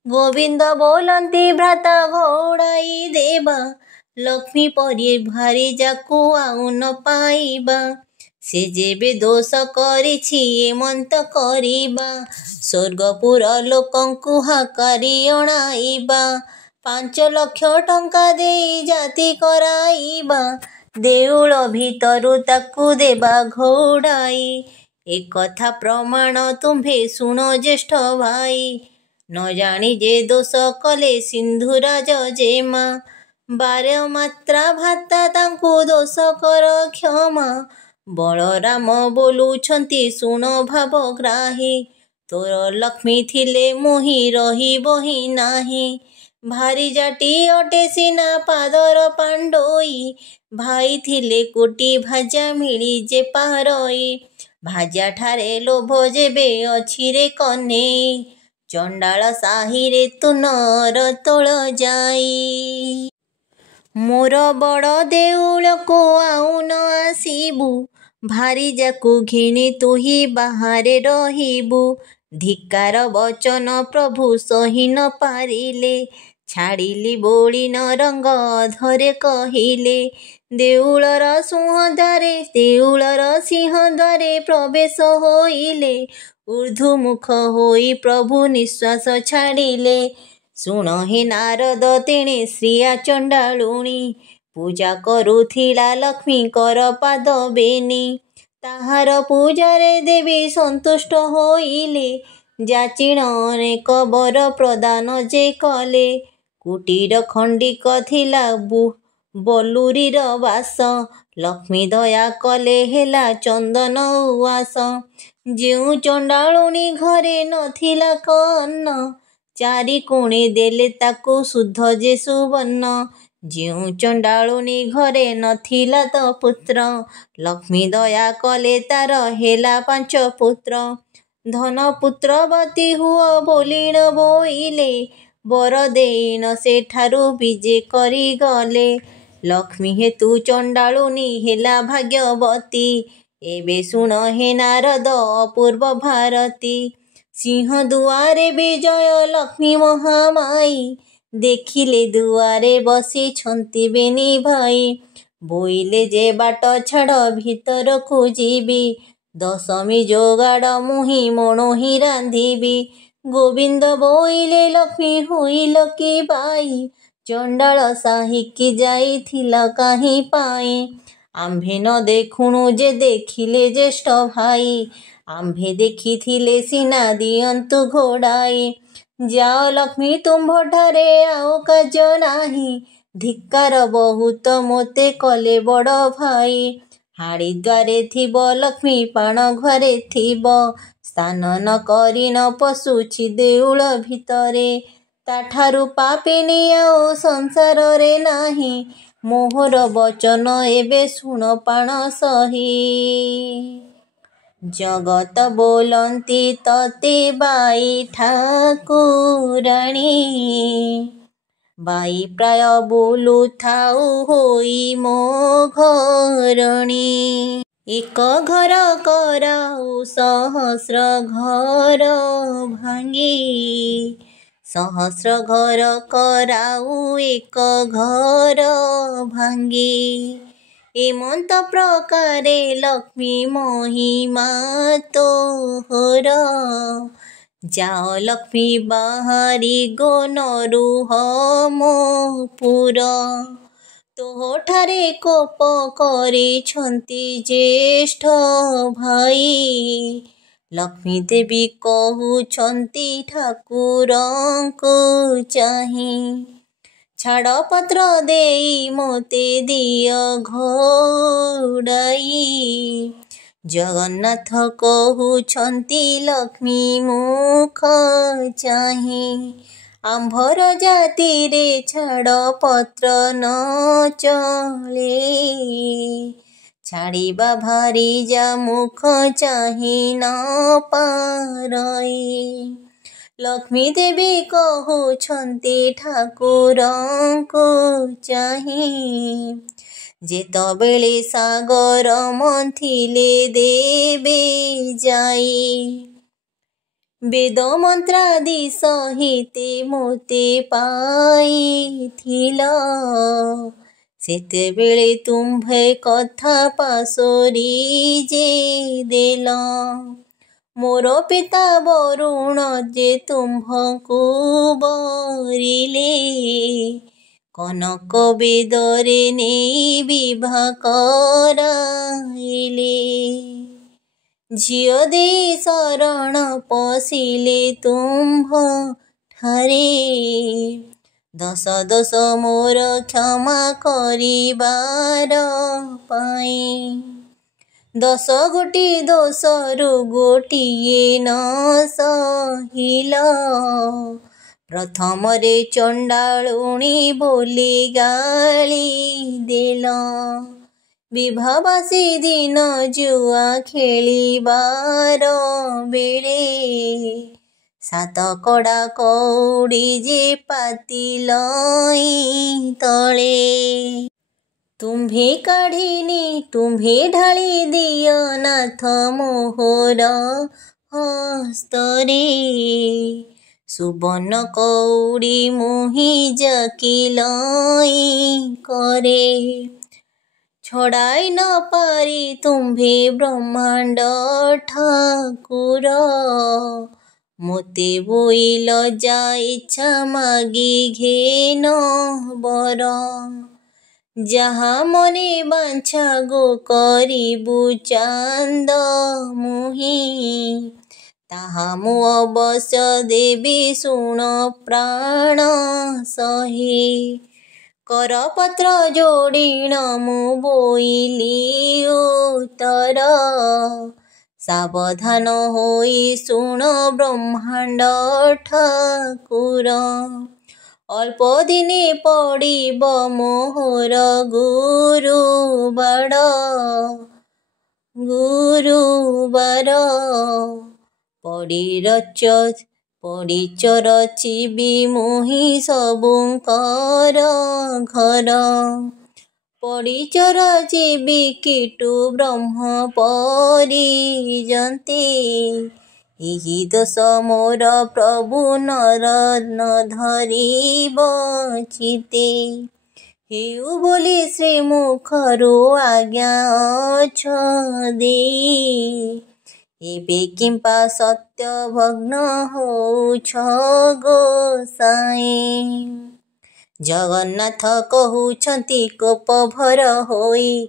गोविंद बोलंती भ्राता घोड़ाई देबा, लक्ष्मी परि भारी जाकू आउ न पाइबा, से जेबे दोष करिछि एमंत करिबा, स्वर्गपुर लोकंकु हाकारी अणाइबा, 5 लक्ष टंका देई जाति कराइबा, देउळ भितरु ताकू देबा घोड़ाई, एक कथा प्रमाण तुम्भे शुण ज्येष्ठ भाई, न जानी जे दोष कले सिंधुराज जेमा, 12 मात्रा भाता तांकू दोष कर क्षमा, बलराम बोलुछंती शुण भावग्राही, तोर लक्ष्मी थिले मोहि रहिबहि नाही, भारी जाटी अटे सिना पादर पांडोई, भाई थिले कोटी भाजा मिली जे पारई, भाजा ठारे लोभ जेबे अछि रे कन्हेई, चंडाल साही रे तू नर तोळ जाई, मोर बड़ देउळ को आउ न आसिबु, भारी जाकू घिणी तुही बाहारे रहिबु, धिक्कार वचन प्रभु सही न पारिले, छाड़िली बोली न रंग धरे कहिले, देउळर सिंहद्वारे प्रवेश होइले, ऊर्ध्वमुख होई प्रभु निश्वास छाड़िले, शुण हे नारद तेणे श्रिया चंडालुणी, पूजा करुथिला लक्ष्मीकर पाद बेनी, ताहार पूजारे देवी संतुष्ट होइले, जाचिण अनेक वर प्रदान जे कले, कुटीर खंडिक थिला बलुरीर बास, लक्ष्मी दया कले हेला चंदन उवास, जेउ चंडालुनी घरे नथिला कन्न, चारि कोणे देले ताकू शुद्ध जे सुवर्ण, जेउ चंडालुनी घरे नथिला तो पुत्र, लक्ष्मी दया कले तार हेला 5 पुत्र, धन पुत्रवती हुओ बोलिण बोइले, वर देइन सेठारु विजे करी गले, लक्ष्मी हेतु चंडालुनी हेला भाग्यवती, एबे शुण हे नारद अपूर्व भारती, सिंह दुआरे विजय लक्ष्मी महामाई, देखिले दुआरे बसी छंती बेनी भाई, बोइले जे बाट छाड़ भीतर को जीबी, दशमी जोगाड़ मुहि मणोहि रांधिबी, गोविंद बोइले लक्ष्मी होइल कि बाई, चंडाल साही की जाई थिला काहि पाई, आम्भे न देखुणु जे देखिले ज्येष्ठ भाई, आम्भे देखिथिले सिना दियंतु घोड़ाई, जाओ लक्ष्मी तुम्भठारे आओ काज नाही, धिक्कार बहुत मोते कले बड़ भाई, हाड़ी द्वारे थिब लक्ष्मी पाण घरे थिब, स्नान न करिन पशुछि देउळ भितरे, ताठारु पापिनी आओ संसार रे नाही, मोहर वचन एबे शुण पाण सही, जगत बोलंती तते बाई ठाकुराणी, बाई प्राय बोलु थाउ होई मो घरणी, एक घर कराउ सहस्र घर भांगी, सहस्र घर कराउ एक घर भांगी, एमंत प्रकारे लक्ष्मी महिमा तोहर। जाओ लक्ष्मी बाहारी गो नरुह मो पुर। तोठारे कोप करिछन्ति ज्येष्ठ भाई। लक्ष्मी देवी कहउछन्ति ठाकुरଙ୍କୁ चाही। छाड़ पत्र देई मोते दिय घोड़ाई। जगन्नाथ कहउछन्ति लक्ष्मी मुख चाही। आंभर जाति रे छाड़ पत्र न चले। छाड़िबा भारी जा मुख चाही न पारई। लक्ष्मी देवी कहउछन्ति ठाकुरଙ୍କୁ चाही। जेतबेले सागर मंथिले देवे जाई। वेद मंत्रादि सहिते मोते पाइथिल। सेतेबेले तुम्भे कथा पासोरी जे देल। मोर पिता वरुण जे तुम्भଙ୍କୁ बरिले। कनक बेदरे नेई विवाह कराइले। झियो देई शरण पशिले तुम्भ ठारे। दस दोष मोर क्षमा करिबार पाई। 10 गोटी दोषरु गोटिए न सहिल। प्रथम रे चंडालुणी बोली गाली देल। विवाहवासी दिन जुआ खेलिबार बेले। 7 कड़ा कौड़ी जे पातिलई तले। तुम्भे काढ़िनी तुम्भे ढाली दिय नाथ मोहर हस्तरे। सुवर्ण कौड़ी मुहि जाकिलई करे। छड़ाई न पारी तुम्भे ब्रह्मांड ठाकुर। मोते बोइल जा इच्छा मागी घेन बर। जहा मने बांछा गो करिबु चांद मुहि। ताहा मु अवश्य देवी शुण प्राण सही। करपत्र जोड़िण मु बोइली उत्तर। सावधान होई शुण ब्रह्मांड ठाकुर। अल्प दिने पड़िब मोहर गुरुबार। पड़िचर चिबी मुहि सबुंकर घर। पड़िचर चिबी कीटु ब्रह्म परिजन्ते। एही दोष मोर प्रभु नर न धरिब चिते। हेउ बोली श्रीमुखरु आज्ञा अछ देई। एबे किंपा सत्य भग्न होउछ गोसाई। जगन्नाथ कहउछन्ति कोप भर होई।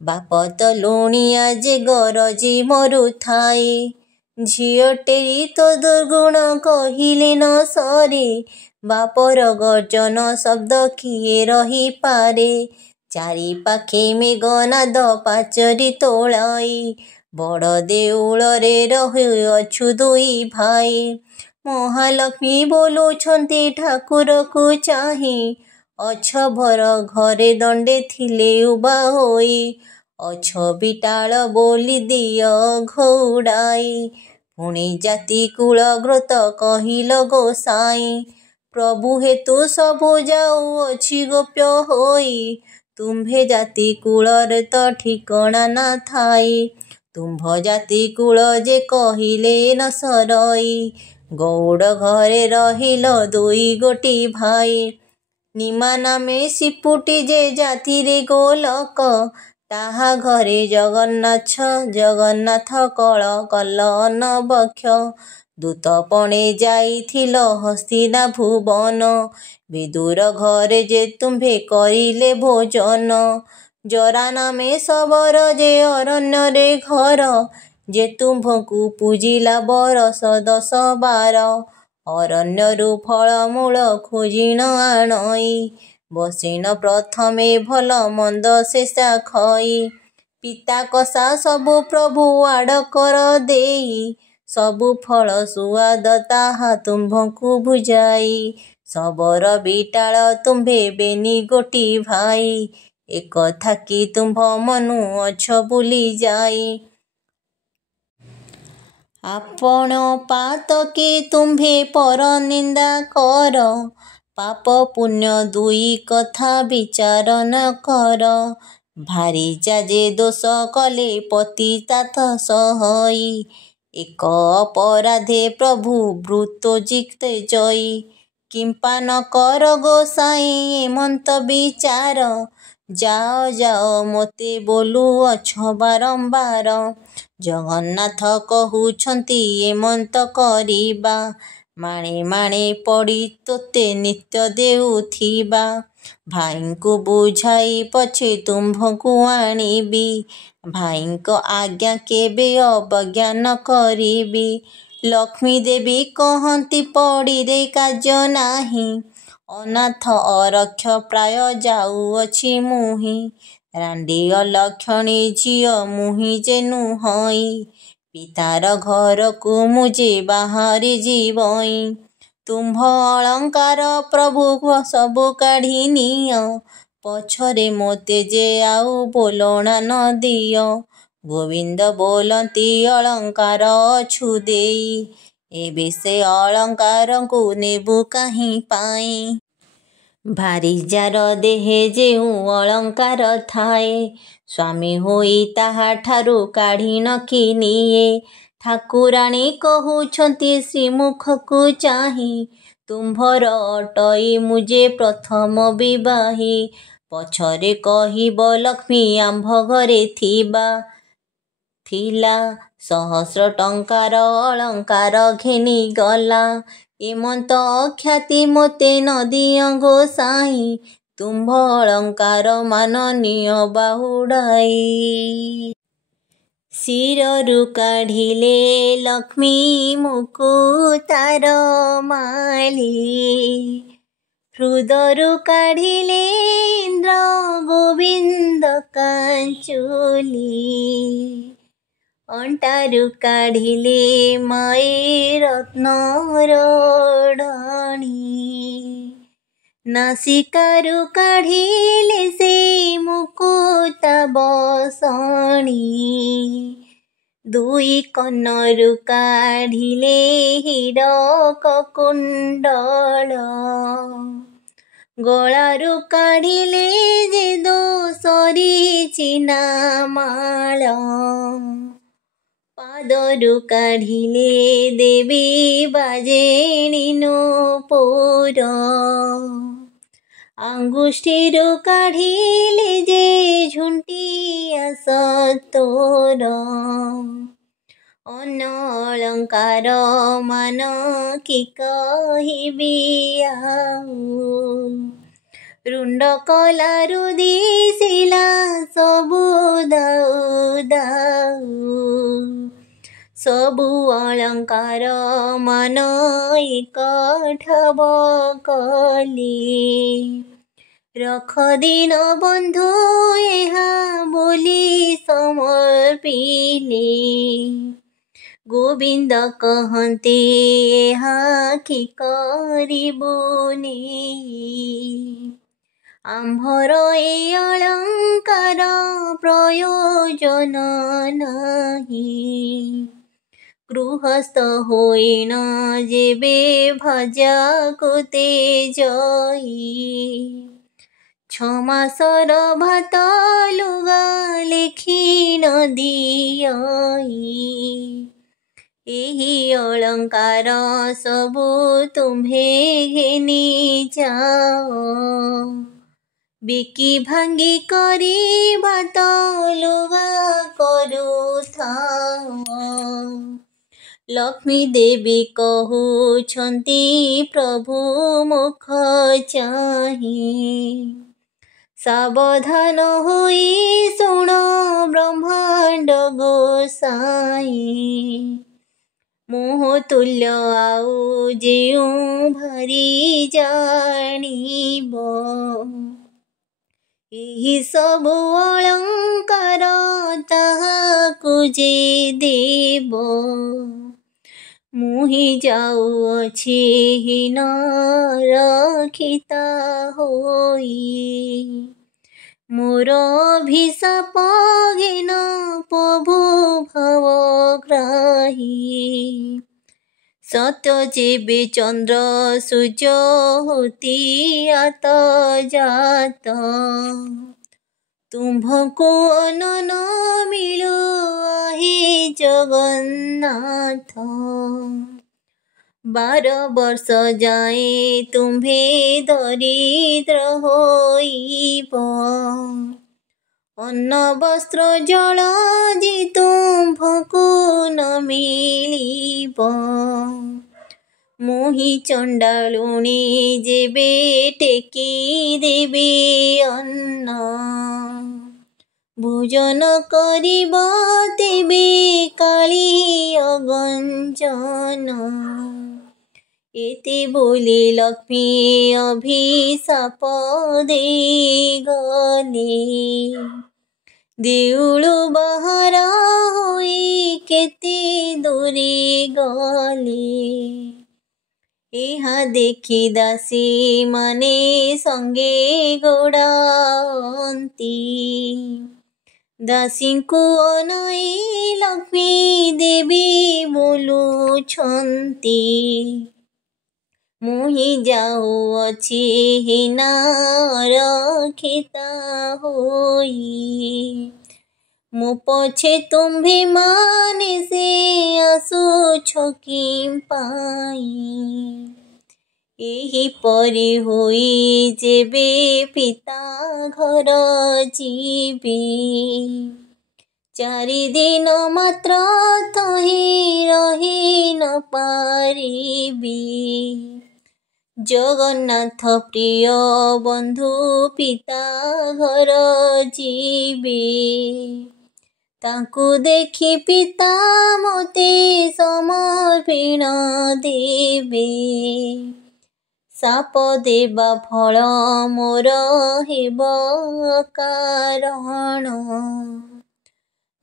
बाप त लुणिया जे गरजी मरु थाई। झियो टेरी तो दुर्गुण कहिले न सरे। बापर गर्जन शब्द किए रही पारे। चारि पाखे मेघनाद पाचरी तोलाई। बड़ देउल रे रहुअछु दुई भाई। महालक्ष्मी बोलुछन्ति ठाकुर को चाही। अछ भर घरे दंडे थिले उबा होई। अछ बिटाल बोली दिय घोड़ाई। पुणी जाति कुल ग्रोत कहिल गोसाई। प्रभु हेतु सबु जाउअछि गोप्य होई। तुम्भे जाति कुलरे त ठिकणा न थाई। तुम्भ जाति कुल जे कहिले न सरई। गौड़ घरे रहिल दुई गोटी भाई। निमा नामे सिपुटी जे जाति रे गोलक। ତାହା ଘରେ ଜଗନ୍ନାଥ କଳ କଲ ଅନବକ୍ଷ। ଦୂତପଣେ ଯାଇଥିଲ ହସ୍ତିନା ଭୁବନ, ବିଦୁର ଘରେ ଯେ ତୁମ୍ଭେ କରିଲେ ଭୋଜନ। ଜରା ନାମେ ଶବର ଯେ ଅରଣ୍ୟରେ ଘର, ଯେ ତୁମ୍ଭଙ୍କୁ ପୂଜିଲା ବରଷ 10-12। ଅରଣ୍ୟରୁ ଫଳମୂଳ ଖୋଜିଣ ଆଣଇ, ବସିଣ ପ୍ରଥମେ ଭଲ ମନ୍ଦ ଶେଷା ଖଇ। ପିତା କଷା ସବୁ ପ୍ରଭୁ ଆଡ଼କର ଦେଇ, ସବୁ ଫଳ ସୁଆଦ ତାହା ତୁମ୍ଭଙ୍କୁ ଭୁଜାଇ। ଶବର ବିଟାଳ ତୁମ୍ଭେ ବେନି ଗୋଟି ଭାଇ, ଏକଥା କି ତୁମ୍ଭ ମନୁ ଅଛ ଭୁଲି ଯାଇ। ଆପଣ ପାତକେ ତୁମ୍ଭେ ପର ନିନ୍ଦା କର, ପାପ ପୁଣ୍ୟ ଦୁଇ କଥା ବିଚାର ନ କର। ଭାରିଜା ଯେ ଦୋଷ କଲେ ପତିତାତ ସହଇ, ଏକ ଅପରାଧେ ପ୍ରଭୁ ବୃତୋଜିତେ ଜଇ। କିମ୍ପା ନ କର ଗୋସାଇଁ ଏମନ୍ତ ବିଚାର, ଯାଅ ମୋତେ ବୋଲୁଅଛ ବାରମ୍ବାର। ଜଗନ୍ନାଥ କହୁଛନ୍ତି ଏମନ୍ତ କରିବା, ମାଣେ ମାଣେ ପଡ଼ି ତୋତେ ନିତ୍ୟ ଦେଉଥିବା। ଭାଇଙ୍କୁ ବୁଝାଇ ପଛେ ତୁମ୍ଭଙ୍କୁ ଆଣିବି, ଭାଇଙ୍କ ଆଜ୍ଞା କେବେ ଅବଜ୍ଞା ନ କରିବି। ଲକ୍ଷ୍ମୀ ଦେବୀ କହନ୍ତି ପଡ଼ିରେ କାର୍ଯ୍ୟ ନାହିଁ, ଅନାଥ ଅରକ୍ଷ ପ୍ରାୟ ଯାଉଅଛି ମୁହିଁ। ରାଣ୍ଡି ଅଲକ୍ଷଣୀ ଝିଅ ମୁହିଁ ଯେ ନୁହଁଇ, ପିତାର ଘରକୁ ମୁଁ ଯେ ବାହାରି ଯିବଇଁ। ତୁମ୍ଭ ଅଳଙ୍କାର ପ୍ରଭୁ ସବୁ କାଢ଼ି ନିଅ, ପଛରେ ମୋତେ ଯେ ଆଉ ବୋଲଣା ନ ଦିଅ। ଗୋବିନ୍ଦ ବୋଲନ୍ତି ଅଳଙ୍କାର ଅଛୁ ଦେଇ, ଏବେ ସେ ଅଳଙ୍କାରଙ୍କୁ ନେବୁ କାହିଁ ପାଇଁ। ଭାରିଜାର ଦେହେ ଯେଉଁ ଅଳଙ୍କାର ଥାଏ, ସ୍ୱାମୀ ହୋଇ ତାହାଠାରୁ କାଢ଼ି ନ କି ନିଏ। ଠାକୁରାଣୀ କହୁଛନ୍ତି ଶ୍ରୀମୁଖକୁ ଚାହିଁ, ତୁମ୍ଭର ଅଟଇ ମୁଁ ଯେ ପ୍ରଥମ ବିବାହୀ। ପଛରେ କହିବ ଲକ୍ଷ୍ମୀ ଆମ୍ଭ ଘରେ ଥିଲା, ସହସ୍ର ଟଙ୍କାର ଅଳଙ୍କାର ଘେନି ଗଲା। ଏମନ୍ତ ଅଖ୍ୟାତି ମୋତେ ନ ଦିଅ ଗୋସାଇଁ, ତୁମ୍ଭ ଅଳଙ୍କାର ମାନ ନିଅ ବାହୁଡ଼ାଇ। ଶିରରୁ କାଢ଼ିଲେ ଲକ୍ଷ୍ମୀ ମୁକୁତାର ମାଳି, ହୃଦରୁ କାଢ଼ିଲେ ଇନ୍ଦ୍ର ଗୋବିନ୍ଦ କାଞ୍ଚୁଲି। ଅଣ୍ଟାରୁ କାଢ଼ିଲେ ମାଏ ରତ୍ନର ଓଢ଼ଣି, ନାସିକାରୁ କାଢ଼ିଲେ ସେ ମୁକୁତା ବସଣି। ଦୁଇ କର୍ଣ୍ଣରୁ କାଢ଼ିଲେ ହୀରକ କୁଣ୍ଡଳ, ଗଳାରୁ କାଢ଼ିଲେ ଯେ ଦୋଷରି ଚିନା ମାଳ। ପାଦରୁ କାଢ଼ିଲେ ଦେବୀ ବାଜେଣି ନୂପୁର, ଆଙ୍ଗୁଠିରୁ କାଢ଼ିଲେ ଯେ ଝୁଣ୍ଟିଆ ସତୋର। ଅନ ଅଳଙ୍କାର ମାନ କି କହିବି ଆଉ, ରୁଣ୍ଡ କଲାରୁ ଦିଶିଲା ସବୁ ଦାଉ ଦାଉ। ସବୁ ଅଳଙ୍କାର ମାନ ଏକ ଠାବ କଲି, ରଖ ଦୀନ ବନ୍ଧୁ ଏହା ବୋଲି ସମର୍ପିଲି। ଗୋବିନ୍ଦ କହନ୍ତି ଏହା କି କରିବୁ ନେଇ, ଆମ୍ଭର ଏ ଅଳଙ୍କାର ପ୍ରୟୋଜନ ନାହିଁ। ଗୃହସ୍ଥ ହୋଇଣ ଯେବେ ଭଜାକୁ ତେଜଇ, 6 ମାସର ଭାତ ଲୁଗା ଲେଖି ନ ଦିଅଇ। ଏହି ଅଳଙ୍କାର ସବୁ ତୁମ୍ଭେ ଘେନି ଯାଅ, ବିକି ଭାଙ୍ଗି କରି ଭାତ ଲୁଗା କରୁଥାଅ। ଲକ୍ଷ୍ମୀ ଦେବୀ କହୁଛନ୍ତି ପ୍ରଭୁ ମୁଖ ଚାହିଁ। ସାବଧାନ ହୋଇ ଶୁଣ ବ୍ରହ୍ମାଣ୍ଡ ଗୋସାଇଁ। ମୋହ ତୁଲ୍ୟ ଆଉ ଯେଉଁ ଭାରି ଜାଣିବ, ଏହି ସବୁ ଅଳଙ୍କାର ତାହାକୁ ଯେ ଦେବ। ମୁହିଁ ଯାଉଅଛି ହୀନ ରକ୍ଷିତା ହୋଇ, ମୋର ଅଭିଶାପ ଘେନ ପ୍ରଭୁ ଭବଗ୍ରାହୀ। ସତ୍ୟ ଯେବେ ଚନ୍ଦ୍ର ସୂର୍ଯ୍ୟ ହୋତି ଆତ ଜାତ, ତୁମ୍ଭଙ୍କୁ ଅନନ ମିଳୁ ଆହି ଜଗନ୍ନାଥ। 12 ବର୍ଷ ଯାଏ ତୁମ୍ଭେ ଦରିଦ୍ର ହୋଇବ, ଅନ୍ନ ବସ୍ତ୍ର ଜଳ ଯେ ତୁମ୍ଭଙ୍କୁ ନ ମିଳିବ। ମୁହିଁ ଚଣ୍ଡାଳୁଣୀ ଯେବେ ଟେକି ଦେବି ଅନ୍ନ, ଭୋଜନ କରିବ ତେବେ କାଳି ଅଗଞ୍ଜନ। ଏତେ ବୋଲି ଲକ୍ଷ୍ମୀ ଅଭିଶାପ ଦେଇଗଲେ, ଦେଉଳୁ ବାହାର ହୋଇ କେତେ ଦୂରେ ଗଲେ। ଏହା ଦେଖି ଦାସୀ ମାନେ ସଙ୍ଗେ ଗୋଡ଼ାନ୍ତି, ଦାସୀଙ୍କୁ ଅନାଇ ଲକ୍ଷ୍ମୀ ଦେବୀ ବୋଲୁଛନ୍ତି, ମୁହିଁ ଯାଉଅଛି ହୀନା ରକ୍ଷିତା ହୋଇ। ମୋ ପଛେ ତୁମ୍ଭେ ମାନେ ସେ ଆସୁଛ କି ପାଇଁ? ଏହିପରି ହୋଇ ଯେବେ ପିତା ଘର ଯିବି, 4 ଦିନ ମାତ୍ର ତହିଁ ରହି ନ ପାରିବି। ଜଗନ୍ନାଥ ପ୍ରିୟ ବନ୍ଧୁ ପିତା ଘର ଯିବେ, ତାଙ୍କୁ ଦେଖି ପିତା ମୋତେ ସମର୍ପଣ ଦେବେ। ଶାପ ଦେବା ଫଳ ମୋର ହେବ କାରଣ,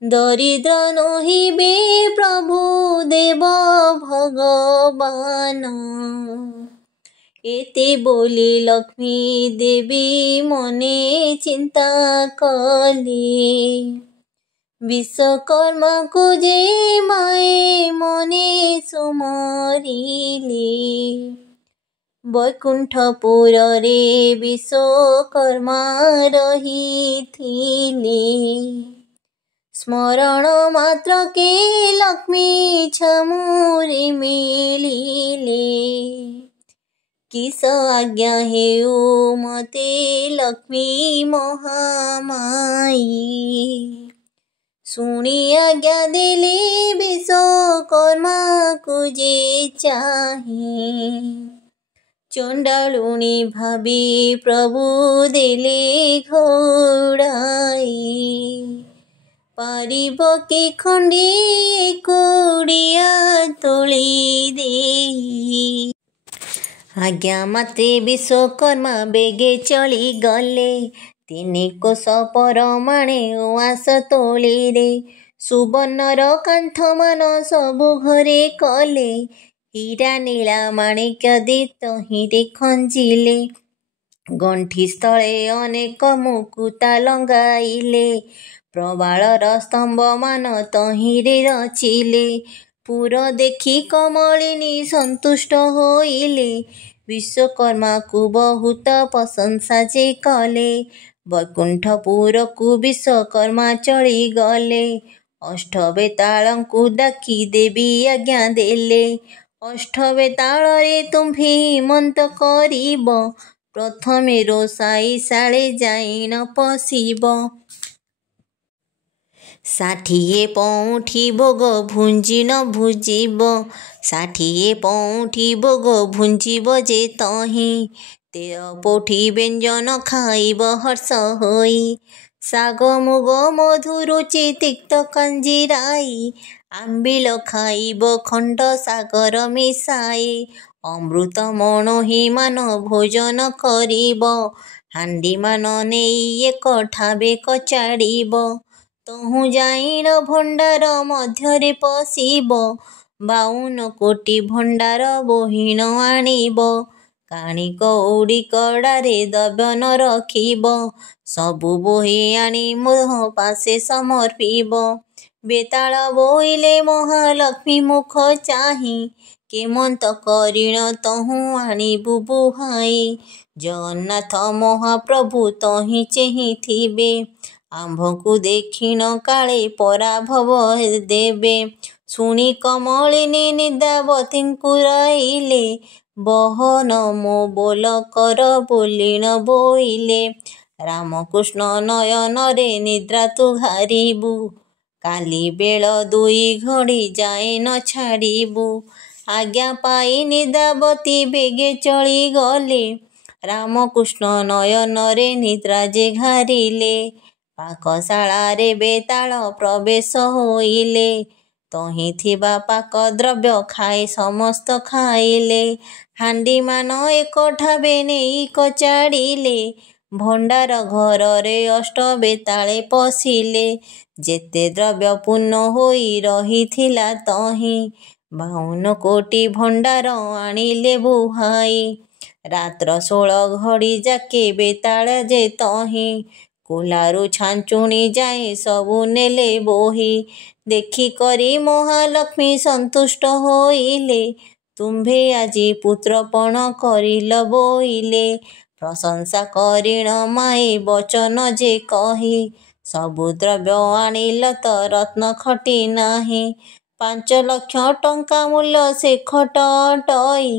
ଦରିଦ୍ର ନୋହିବେ ପ୍ରଭୁ ଦେବ ଭଗବାନ। ଏତେ ବୋଲି ଲକ୍ଷ୍ମୀ ଦେବୀ ମନେ ଚିନ୍ତା କଲେ, ବିଶ୍ୱକର୍ମାକୁ ଯେ ମାଏ ମନେ ସୁମରିଲେ। ବୈକୁଣ୍ଠପୁରରେ ବିଶ୍ୱକର୍ମା ରହିଥିଲେ, ସ୍ମରଣ ମାତ୍ରକେ ଲକ୍ଷ୍ମୀ ଛାମୁରେ ମିଳିଲେ। କିସ ଆଜ୍ଞା ହେଉ ମତେ ଲକ୍ଷ୍ମୀ ମହାମାଇ, ଶୁଣି ଆଜ୍ଞା ଦେଲେ ବିଶ୍ୱକର୍ମାକୁ ଯେ ଚାହିଁ। ଚଣ୍ଡାଳୁଣୀ ଭାବି ପ୍ରଭୁ ଦେଲେ ଘୋଡ଼ାଇ, ପାରିବ କି ଖଣ୍ଡିଏ କୁଡ଼ିଆ ତୋଳି ଦେଇ। ଆଜ୍ଞା ମାତ୍ରେ ବିଶ୍ୱକର୍ମା ବେଗେ ଚଳିଗଲେ, 3 କୋଶ ପରମାଣେ ଉଆସ ତୋଳିରେ। ସୁବର୍ଣ୍ଣର କାନ୍ଥମାନ ସବୁ ଘରେ କଲେ, ହୀରା ନୀଳା ମାଣିକ୍ୟ ଦି ତହିଁରେ ଖଞ୍ଜିଲେ। ଗଣ୍ଠି ସ୍ଥଳେ ଅନେକ ମୁକୁତା ଲଙ୍ଗାଇଲେ, ପ୍ରବାଳର ସ୍ତମ୍ଭମାନ ତହିଁରେ ରଚିଲେ। ପୁର ଦେଖି କମଳିନୀ ସନ୍ତୁଷ୍ଟ ହୋଇଲେ, ବିଶ୍ୱକର୍ମାକୁ ବହୁତ ପ୍ରଶଂସା ଯେ କଲେ। ବୈକୁଣ୍ଠପୁରକୁ ବିଶ୍ୱକର୍ମା ଚଳିଗଲେ, ଅଷ୍ଟବେତାଳଙ୍କୁ ଡାକି ଦେବୀ ଆଜ୍ଞା ଦେଲେ। ଅଷ୍ଟବେତାଳରେ ତୁମ୍ଭେ ହିମନ୍ତ କରିବ, प्रथमे रोषाई शाळे जाई न पशिब। 60 पौठी भोग भुंजी न भुजिब। 60 पौठी भोग भुंजिब जे तहि। 13 पौठी व्यंजन खाइब हर्ष होई। ଶାଗ ମୁଗ ମଧୁ ରୁଚି ତିକ୍ତ କାଞ୍ଜିରାଇ। ଆମ୍ବିଳ ଖାଇବ ଖଣ୍ଡ ସାଗର ମିଶାଇ। ଅମୃତ ମଣୋହି ମାନ ଭୋଜନ କରିବ। ହାଣ୍ଡି ମାନ ନେଇ ଏକ ଠାବେ କଚାଡ଼ିବ। ତହୁଁ ଯାଇଣ ଭଣ୍ଡାର ମଧ୍ୟରେ ପଶିବ। 52 କୋଟି ଭଣ୍ଡାର ବୋହିଣ ଆଣିବ। କାଣି କଉଡ଼ି କଡ଼ାରେ ଦ୍ରବ୍ୟ ନ ରଖିବ। ସବୁ ବୋହି ଆଣି ମୋହ ପାଶେ ସମର୍ପିବ। ବେତାଳ ବୋଇଲେ ମହାଲକ୍ଷ୍ମୀ ମୁଖ ଚାହିଁ। କେମନ୍ତ କରିଣ ତହୁଁ ଆଣିବୁ ବୁହାଇ। ଜଗନ୍ନାଥ ମହାପ୍ରଭୁ ତହିଁ ଚେହିଁଥିବେ। ଆମ୍ଭଙ୍କୁ ଦେଖିଣ କାଳେ ପରାଭବ ଦେବେ। ଶୁଣି କମଳିନୀ ନିଦ୍ରାବତୀଙ୍କୁ ରହିଲେ। ବହ ନମୋ ବୋଲ କର ବୋଲିଣ ବୋଇଲେ। ରାମକୃଷ୍ଣ ନୟନରେ ନିଦ୍ରା ତୁ ଘାରିବୁ। କାଲି ବେଳ 2 ଘଡ଼ି ଯାଏ ନ ଛାଡ଼ିବୁ। ଆଜ୍ଞା ପାଇ ନିଦ୍ରାବତୀ ବେଗେ ଚଳିଗଲେ। ରାମକୃଷ୍ଣ ନୟନରେ ନିଦ୍ରା ଯେ ଘାରିଲେ। ପାକଶାଳାରେ ବେତାଳ ପ୍ରବେଶ ହୋଇଲେ। ତହିଁ ଥିବା ପାକ ଦ୍ରବ୍ୟ ଖାଇ ସମସ୍ତ ଖାଇଲେ। ହାଣ୍ଡିମାନ ଏକଠାବେ ନେଇ କଚାଡ଼ିଲେ। ଭଣ୍ଡାର ଘରରେ ଅଷ୍ଟ ବେତାଳେ ପଶିଲେ। ଯେତେ ଦ୍ରବ୍ୟ ପୂର୍ଣ୍ଣ ହୋଇ ରହିଥିଲା ତହିଁ। 52 କୋଟି ଭଣ୍ଡାର ଆଣିଲେ ବୁହାଇ। ରାତ୍ର 16 ଘଡ଼ି ଯାକେ ବେତାଳ ଯେ ତହିଁ। କୁଲାରୁ ଛାଞ୍ଚୁଣି ଯାଏ ସବୁ ନେଲେ ବୋହି। ଦେଖି କରି ମହାଲକ୍ଷ୍ମୀ ସନ୍ତୁଷ୍ଟ ହୋଇଲେ। ତୁମ୍ଭେ ଆଜି ପୁତ୍ରପଣ କରିଲ ବୋଇଲେ। ପ୍ରଶଂସା କରିଣ ମାଏ ବଚନ ଯେ କହି। ସବୁ ଦ୍ରବ୍ୟ ଆଣିଲ ତ ରତ୍ନ ଖଟି ନାହିଁ। 5 ଲକ୍ଷ ଟଙ୍କା ମୂଲ୍ୟ ସେ ଖଟ ଅଟଇ।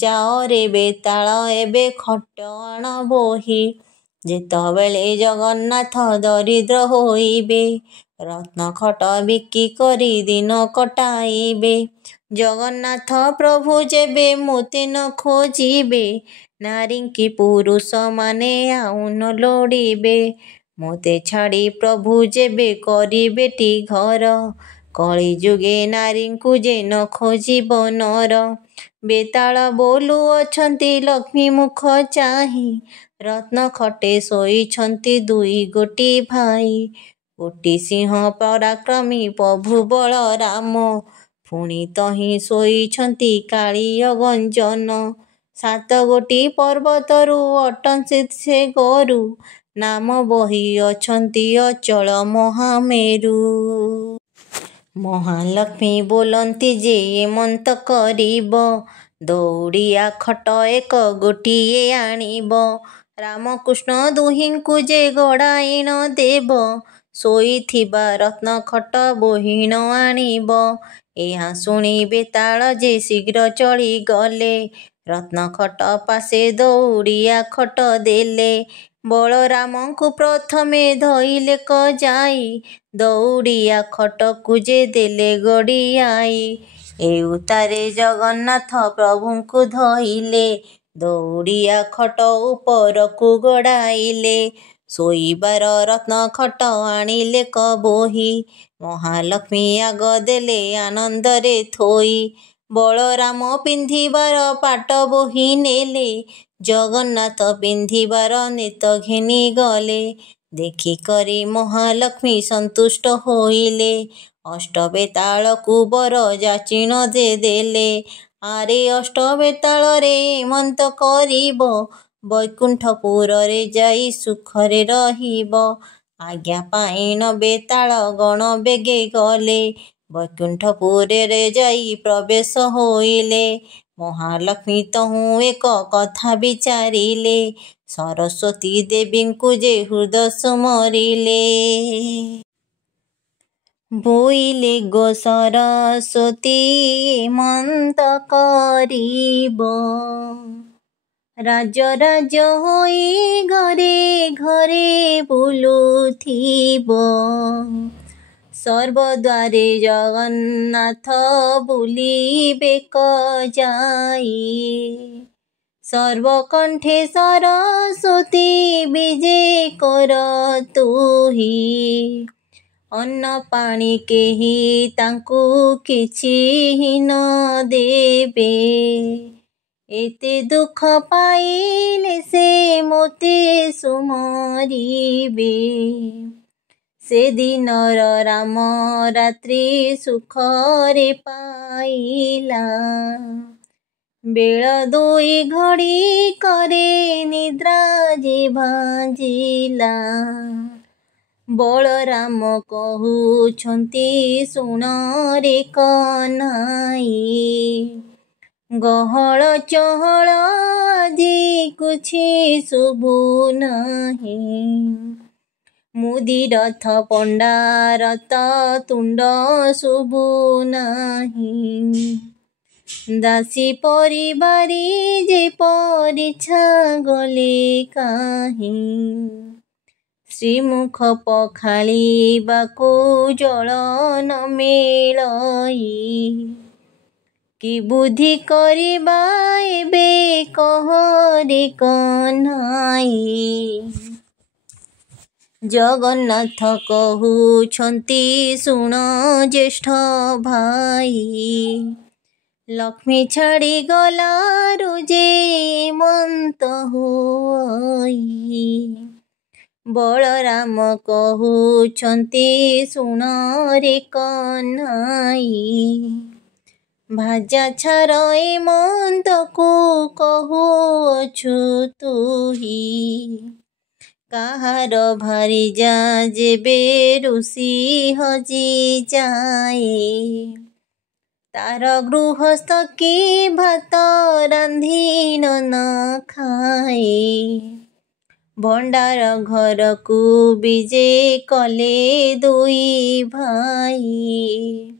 ଯାଅରେ ବେତାଳ ଏବେ ଖଟ ଆଣ ବୋହି। ଯେତେବେଳେ ଜଗନ୍ନାଥ ଦରିଦ୍ର ହୋଇବେ। ରତ୍ନ ଖଟ ବିକି କରି ଦିନ କଟାଇବେ। ଜଗନ୍ନାଥ ପ୍ରଭୁ ଯେବେ ମୋତେ ନ ଖୋଜିବେ। ନାରୀଙ୍କି ପୁରୁଷମାନେ ଆଉ ନ ଲୋଡ଼ିବେ। ମୋତେ ଛାଡ଼ି ପ୍ରଭୁ ଯେବେ କରିବେଟି ଘର। କଳିଯୁଗେ ନାରୀଙ୍କୁ ଯେ ନ ଖୋଜିବ ନର। ବେତାଳ ବୋଲୁଅଛନ୍ତି ଲକ୍ଷ୍ମୀ ମୁଖ ଚାହିଁ। ରତ୍ନ ଖଟେ ଶୋଇଛନ୍ତି 2 ଗୋଟି ଭାଇ। କୋଟି ସିଂହ ପରାକ୍ରମୀ ପ୍ରଭୁ ବଳରାମ। ପୁଣି ତହିଁ ଶୋଇଛନ୍ତି କାଳିୟ ଗଞ୍ଜନ। 7 ଗୋଟି ପର୍ବତରୁ ଅଟନ୍ତି ସେ ଗରୁ। ନାମ ବହି ଅଛନ୍ତି ଅଚଳ ମହାମେରୁ। ମହାଲକ୍ଷ୍ମୀ ବୋଲନ୍ତି ଯେ ଏମନ୍ତ କରିବ। ଦଉଡ଼ିଆ ଖଟ ଏକ ଗୋଟିଏ ଆଣିବ। ରାମକୃଷ୍ଣ ଦୁହିଁଙ୍କୁ ଯେ ଗଡ଼ାଇଣ ଦେବ। ଶୋଇଥିବା ରତ୍ନ ଖଟ ବୋହିଣ ଆଣିବ। ଏହା ଶୁଣି ବେତାଳ ଯେ ଶୀଘ୍ର ଚଳିଗଲେ। ରତ୍ନ ଖଟ ପାଶେ ଦଉଡ଼ିଆ ଖଟ ଦେଲେ। ବଳରାମଙ୍କୁ ପ୍ରଥମେ ଧଇଲେ କଯାଇ। ଦଉଡ଼ିଆ ଖଟକୁ ଯେ ଦେଲେ ଗଡ଼ିଆଇ। ଏଉତାରେ ଜଗନ୍ନାଥ ପ୍ରଭୁଙ୍କୁ ଧଇଲେ। ଦଉଡ଼ିଆ ଖଟ ଉପରକୁ ଗଡ଼ାଇଲେ। ଶୋଇବାର ରତ୍ନ ଖଟ ଆଣିଲେ ବୋହି। ମହାଲକ୍ଷ୍ମୀ ଆଗ ଦେଲେ ଆନନ୍ଦରେ ଥୋଇ। ବଳରାମ ପିନ୍ଧିବାର ପାଟ ବୋହି ନେଲେ। ଜଗନ୍ନାଥ ପିନ୍ଧିବାର ନେତ ଘେନି ଗଲେ। ଦେଖି କରି ମହାଲକ୍ଷ୍ମୀ ସନ୍ତୁଷ୍ଟ ହୋଇଲେ। ଅଷ୍ଟବେତାଳକୁ ବର ଯାଚିଣ ଯେ ଦେଲେ। ଆରେ ଅଷ୍ଟବେତାଳରେ ଏମନ୍ତ କରିବ। ବୈକୁଣ୍ଠପୁରରେ ଯାଇ ସୁଖରେ ରହିବ। ଆଜ୍ଞା ପାଇଣ ବେତାଳ ଗଣ ବେଗେ ଗଲେ। ବୈକୁଣ୍ଠପୁରରେ ଯାଇ ପ୍ରବେଶ ହୋଇଲେ। ମହାଲକ୍ଷ୍ମୀ ତହୁଁ ଏକ କଥା ବିଚାରିଲେ। ସରସ୍ୱତୀ ଦେବୀଙ୍କୁ ଯେ ହୃଦ ସୁମରିଲେ। ବୋଇଲେ ଗୋ ସରସ୍ୱତୀ ଏମନ୍ତ କରିବ। राज राज होई घरे घरे बुलुथिब सर्वद्वारे जगन्नाथ बुलिबे जाई सर्वकंठे सरस्वती विजे कर तुही अन्न पानी केही तांकु किछि ही न देबे एते दुख पाइले से मोते सुमरिबे से दिनर राम रात्रि सुखरे पाइला बेल दुई घड़ी करे निद्रा जे भाजिला बलराम कहउछन्ति सुण रे कन्हाई गहळ चहळ आजी कुछि शुभु नाही मुदी रथ पंडा रथ तुंड शुभु नाही दासी परिवारी जे परिछा गले काहे श्रीमुख पखालिबाकु जल न मिलई कि बुद्धि करिबा एबे कह रे कन्हाई जगन्नाथ कहउछन्ति सुण ज्येष्ठ भाई लक्ष्मी छाड़ी गलारु जे मंत होई बलराम कहउछन्ति सुण रे कन्हाई भाजा छार ए मंत को कहउछु तुही काहार भारी जा जेबे ऋषि हजी जाए तार गृहस्थ की भात रांधी न खाए भंडार घर को विजे कले दुई भाई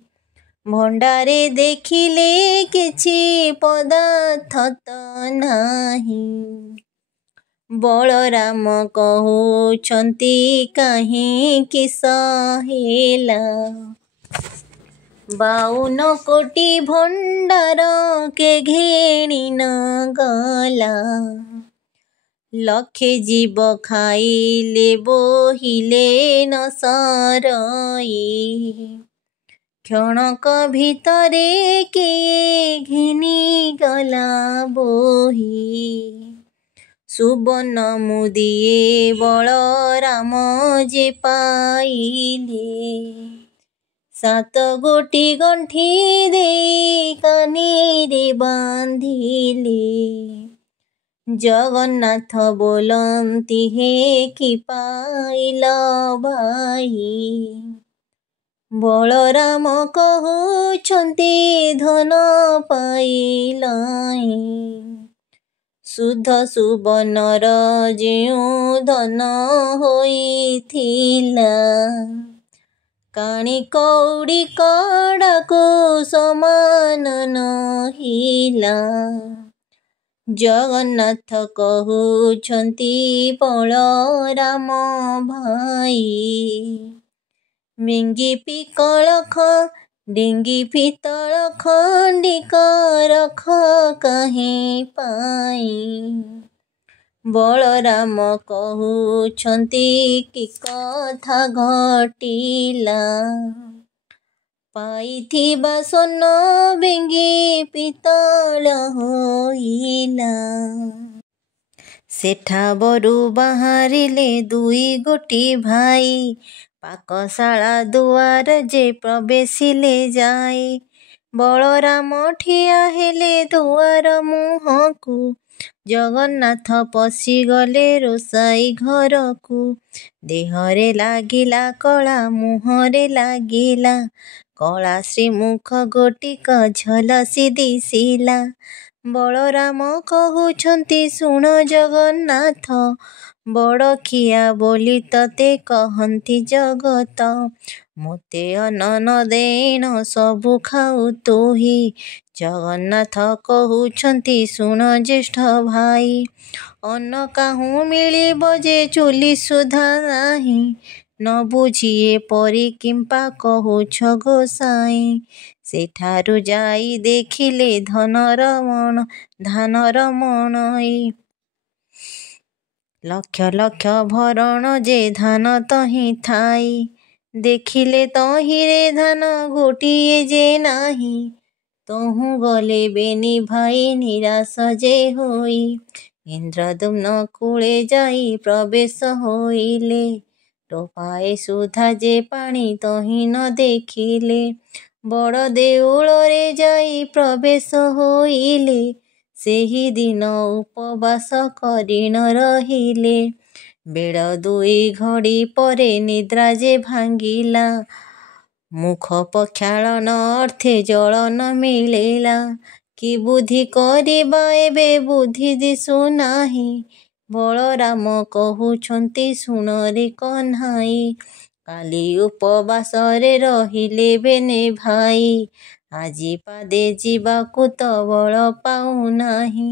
भंडारे देखिले किछि पदार्थ त नाही बलराम कहउछन्ति काहे किस हेला 52 कोटी भंडार के घेणी न गला लक्षे जीव खाइले बोहिले न सरई क्षणक भितरे के घिनी गला बोही सुबर्ण मुदिए बलराम जे पाइले 7 गोटी गंठी दे कानीरे बांधिले जगन्नाथ बोलन्ति हे कि पाइल भाई बलराम कहउछन्ति धन पाइलाई शुद्ध सुवर्णर जेउ धन होइथिला काणी कौड़ी कड़ाको समान नहिला जगन्नाथ कहउछन्ति बलराम भाई मिंगी पिकल डिंगी पितल खंडिक रख काहे पाई बलराम कहउछन्ति कि कथा घटिला पाइथिबा सोन बेंगी पितल होइला सेठा बरु बाहरिले 2 गोटी भाई पाकशाला दुआर जे प्रवेशिले जाए बलराम ठिया हेले दुआर मुहँकु जगन्नाथ पशिगले रोषाई घर को देहरे लागिला कला मुहरे लागिला कला श्रीमुख गोटिक झलसी दिशिला बलराम कहउछन्ति सुण जगन्नाथ बड़ खिया बोली तते कहन्ति जगत ମୋତେ ଅନ୍ନ ନ ଦେଇଣ ସବୁ ଖାଉ ତୋହି। ଜଗନ୍ନାଥ କହୁଛନ୍ତି ଶୁଣ ଜ୍ୟେଷ୍ଠ ଭାଇ। ଅନ୍ନ କାହୁଁ ମିଳିବ ଯେ ଚୁଲି ସୁଦ୍ଧା ନାହିଁ। ନ ବୁଝି ଏପରି କିମ୍ପା କହୁଛ ଗୋସାଇଁ। ସେଠାରୁ ଯାଇ ଦେଖିଲେ ଧାନର ମଣଇ। ଲକ୍ଷ ଲକ୍ଷ ଭରଣ ଯେ ଧାନ ତହିଁ ଥାଇ। ଦେଖିଲେ ତହିଁରେ ଧାନ ଗୋଟିଏ ଯେ ନାହିଁ। ତହୁଁ ଗଲେ ବେନି ଭାଇ ନିରାଶ ଯେ ହୋଇ। ଇନ୍ଦ୍ରଦ୍ୟୁମ୍ନ କୂଳେ ଯାଇ ପ୍ରବେଶ ହୋଇଲେ। ଟୋପାଏ ସୁଦ୍ଧା ଯେ ପାଣି ତହିଁ ନ ଦେଖିଲେ। ବଡ଼ ଦେଉଳରେ ଯାଇ ପ୍ରବେଶ ହୋଇଲେ। ସେହିଦିନ ଉପବାସ କରି ନ ରହିଲେ। ବେଳ 2 ଘଡ଼ି ପରେ ନିଦ୍ରା ଯେ ଭାଙ୍ଗିଲା। ମୁଖ ପ୍ରକ୍ଷାଳନ ଅର୍ଥେ ଜଳ ନ ମିଳିଲା। କି ବୁଦ୍ଧି କରିବା ଏବେ ବୁଦ୍ଧି ଦିଶୁନାହିଁ। ବଳରାମ କହୁଛନ୍ତି ଶୁଣରେ କହ୍ନାଇ। କାଲି ଉପବାସରେ ରହିଲେ ବେନେ ଭାଇ। ଆଜି ପାଦେ ଯିବାକୁ ତ ବଳ ପାଉନାହିଁ।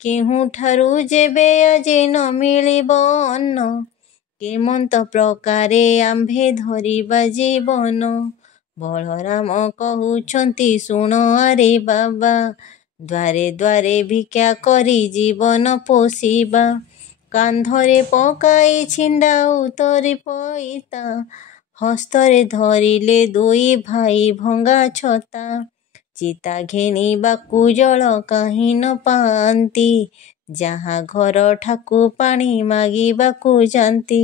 କେଉଁଠାରୁ ଯେବେ ଆଜି ନ ମିଳିବ ଅନ୍ନ। କେମନ୍ତ ପ୍ରକାରେ ଆମ୍ଭେ ଧରିବା ଜୀବନ। ବଳରାମ କହୁଛନ୍ତି ଶୁଣ ଆରେ ବାବା। ଦ୍ୱାରେ ଦ୍ୱାରେ ଭିକ୍ଷା କରି ଜୀବନ ପୋଷିବା। କାନ୍ଧରେ ପକାଇ ଛିଣ୍ଡା ଉତରି ପଇତା। ହସ୍ତରେ ଧରିଲେ 2 ଭାଇ ଭଙ୍ଗା ଛତା। ଚିତା ଘେନିବାକୁ ଜଳ କାହିଁ ନ ପାଆନ୍ତି। ଯାହା ଘରଠାକୁ ପାଣି ମାଗିବାକୁ ଯାନ୍ତି।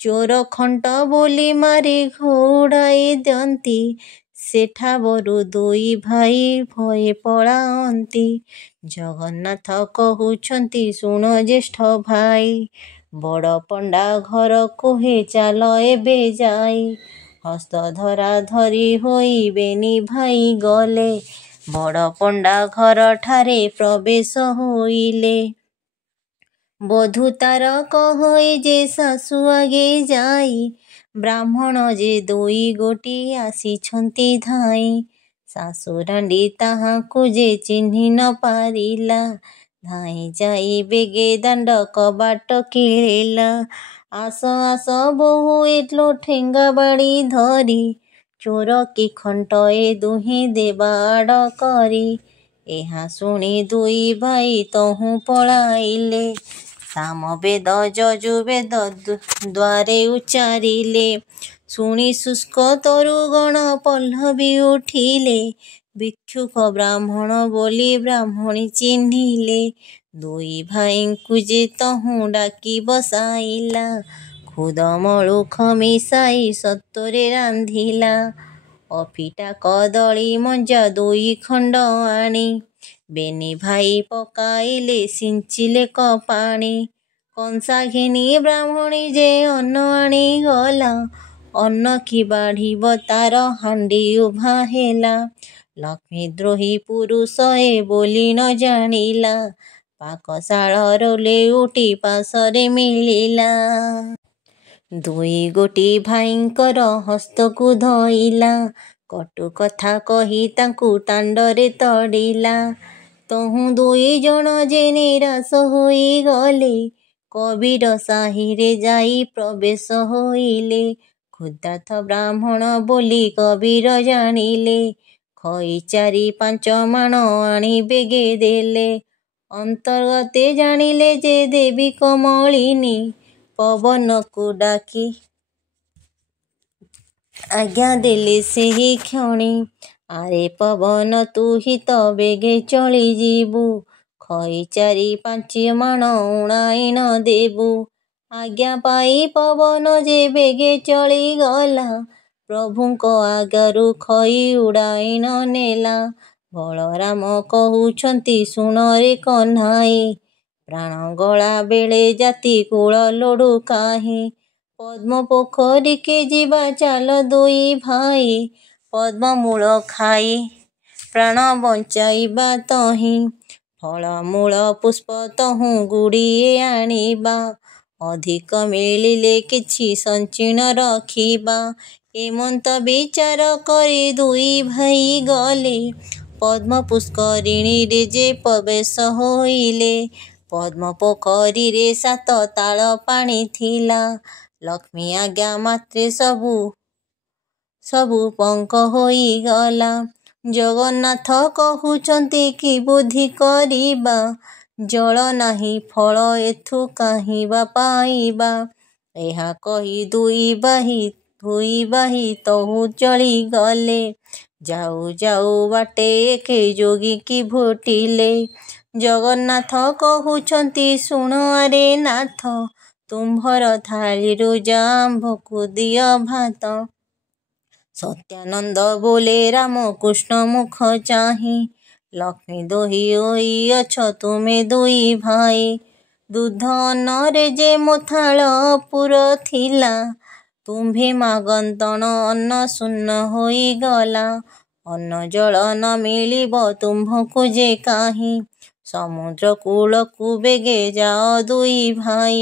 ଚୋର ଖଣ୍ଟ ବୋଲି ମାରି ଘଉଡ଼ାଇ ଦିଅନ୍ତି। ସେଠାବରୁ 2 ଭାଇ ଭୟେ ପଳାଅନ୍ତି। ଜଗନ୍ନାଥ କହୁଛନ୍ତି ଶୁଣ ଜ୍ୟେଷ୍ଠ ଭାଇ। ବଡ଼ ପଣ୍ଡା ଘରକୁ ହେ ଚାଲ ଏବେ ଯାଇ। ହସ୍ତ ଧରା ଧରି ହୋଇ ବେନି ଭାଇ ଗଲେ। ବଡ଼ ପଣ୍ଡା ଘରଠାରେ ପ୍ରବେଶ ହୋଇଲେ। ବଧୂ ତାର କହଇ ଯେ ଶାଶୁ ଆଗେ ଯାଇ। ବ୍ରାହ୍ମଣ ଯେ 2 ଗୋଟି ଆସିଛନ୍ତି ଧାଇଁ। ଶାଶୁ ରାଣ୍ଡି ତାହାଙ୍କୁ ଯେ ଚିହ୍ନି ନ ପାରିଲା। ଧାଇଁ ଯାଇ ବେଗେ ଦାଣ୍ଡ କବାଟ କିଳିଲା। ଆସ ଆସ ବୋହୂ ଏଲୋ ଠେଙ୍ଗା ବାଡ଼ି ଧରି। ଚୋର କି ଖଣ୍ଟ ଏ ଦୁହେଁ ଦେବା ଆଡ଼ କରି। ଏହା ଶୁଣି 2 ଭାଇ ତହୁଁ ପଳାଇଲେ। ସାମବେଦ ଯଜୁର୍ବେଦ ଦ୍ୱାରେ ଉଚ୍ଚାରିଲେ। ଶୁଣି ଶୁଷ୍କ ତରୁଗଣ ପଲ୍ଲବୀ ଉଠିଲେ। ଭିକ୍ଷୁକ ବ୍ରାହ୍ମଣ ବୋଲି ବ୍ରାହ୍ମଣୀ ଚିହ୍ନିଲେ। 2 ଭାଇଙ୍କୁ ଯେ ତହୁଁ ଡାକି ବସାଇଲା। ଖୁଦ ମଳୁଖ ମିଶାଇ ସତ୍ୱରେ ରାନ୍ଧିଲା। ଅଫିଟା କଦଳୀ ମଞ୍ଜା 2 ଖଣ୍ଡ ଆଣି। ବେନି ଭାଇ ପକାଇଲେ ସିଞ୍ଚିଲେ ପାଣି। କଂସା ଘେନି ବ୍ରାହ୍ମଣୀ ଯେ ଅନ୍ନ ଆଣି ଗଲା। ଅନ୍ନ କି ବାଢ଼ିବ ତାର ହାଣ୍ଡି ଉଭା ହେଲା। ଲକ୍ଷ୍ମୀ ଦ୍ରୋହୀ ପୁରୁଷ ଏ ବୋଲି ନ ଜାଣିଲା। ପାକଶାଳର ଲେଉଟି ପାଶରେ ମିଳିଲା। 2 ଗୋଟି ଭାଇଙ୍କର ହସ୍ତକୁ ଧଇଲା। କଟୁ କଥା କହି ତାଙ୍କୁ ଦାଣ୍ଡରେ ତଡ଼ିଲା। ତହୁଁ 2 ଜଣ ଯେ ନିରାଶ ହୋଇଗଲେ। କବୀର ସାହିରେ ଯାଇ ପ୍ରବେଶ ହୋଇଲେ। କ୍ଷୁଧାର୍ତ ବ୍ରାହ୍ମଣ ବୋଲି କବୀର ଜାଣିଲେ। ଖଇ 4-5 ମାଣ ଆଣି ବେଗେ ଦେଲେ। ଅନ୍ତର୍ଗତେ ଜାଣିଲେ ଯେ ଦେବୀ କମଳିନୀ। ପବନକୁ ଡାକି ଆଜ୍ଞା ଦେଲେ ସେହି କ୍ଷଣି। ଆରେ ପବନ ତୁ ହି ତ ବେଗେ ଚଳିଯିବୁ। ଖଇ 4-5 ମାଣ ଉଣାଇ ନ ଦେବୁ। ଆଜ୍ଞା ପାଇ ପବନ ଯେ ବେଗେ ଚଳିଗଲା। ପ୍ରଭୁଙ୍କ ଆଗରୁ ଖଇ ଉଡ଼ାଇ ନ ନେଲା। ବଳରାମ କହୁଛନ୍ତି ଶୁଣରେ କହ୍ନାଇ। ପ୍ରାଣ ଗଳା ବେଳେ ଜାତି କୁଳ ଲୋଡୁ କାହିଁ। ପଦ୍ମ ପୋଖରୀକେ ଯିବା ଚାଲ 2 ଭାଇ। ପଦ୍ମମୂଳ ଖାଇ ପ୍ରାଣ ବଞ୍ଚାଇବା ତହିଁ। ଫଳମୂଳ ପୁଷ୍ପ ତହୁଁ ଗୁଡ଼ିଏ ଆଣିବା। ଅଧିକ ମିଳିଲେ କିଛି ସଞ୍ଚିଣ ରଖିବା। ଏମନ୍ତ ବିଚାର କରି ଦୁଇ ଭାଇ ଗଲେ। ପଦ୍ମ ପୁଷ୍କରିଣୀରେ ଯେ ପ୍ରବେଶ ହୋଇଲେ। ପଦ୍ମ ପୋଖରୀରେ 7 ତାଳ ପାଣି ଥିଲା। ଲକ୍ଷ୍ମୀ ଆଜ୍ଞା ମାତ୍ରେ ସବୁ ପଙ୍କ ହୋଇଗଲା। ଜଗନ୍ନାଥ କହୁଛନ୍ତି କି ବୁଦ୍ଧି କରିବା। ଜଳ ନାହିଁ ଫଳ ଏଥୁ କାହିଁ ବା ପାଇବା। ଏହା କହି ଦୁଇ ଭାଇ ତହୁ ଚଳିଗଲେ। ଯାଉ ଯାଉ ବାଟେ ଏକେ ଯୋଗୀକି ଭେଟିଲେ। ଜଗନ୍ନାଥ କହୁଛନ୍ତି ଶୁଣ ଆରେ ନାଥ, ତୁମ୍ଭର ଥାଳିରୁ ଯା ଆମ୍ଭକୁ ଦିଅ ଭାତ। ସତ୍ୟାନନ୍ଦ ବୋଲେ ରାମକୃଷ୍ଣ ମୁଖ ଚାହିଁ, ଲକ୍ଷ୍ମୀ ଦୋହି ହୋଇଅଛ ତୁମେ ଦୁଇ ଭାଇ। ଦୁଧ ଅନ୍ନରେ ଯେ ମୋଥାଳ ପୁର ଥିଲା, ତୁମ୍ଭେ ମାଗନ୍ତଣ ଅନ୍ନ ଶୂନ ହୋଇଗଲା। ଅନ୍ନ ଜଳ ନ ମିଳିବ ତୁମ୍ଭଙ୍କୁ ଯେ କାହିଁ। ସମୁଦ୍ର କୂଳକୁ ବେଗେ ଯାଅ ଦୁଇ ଭାଇ।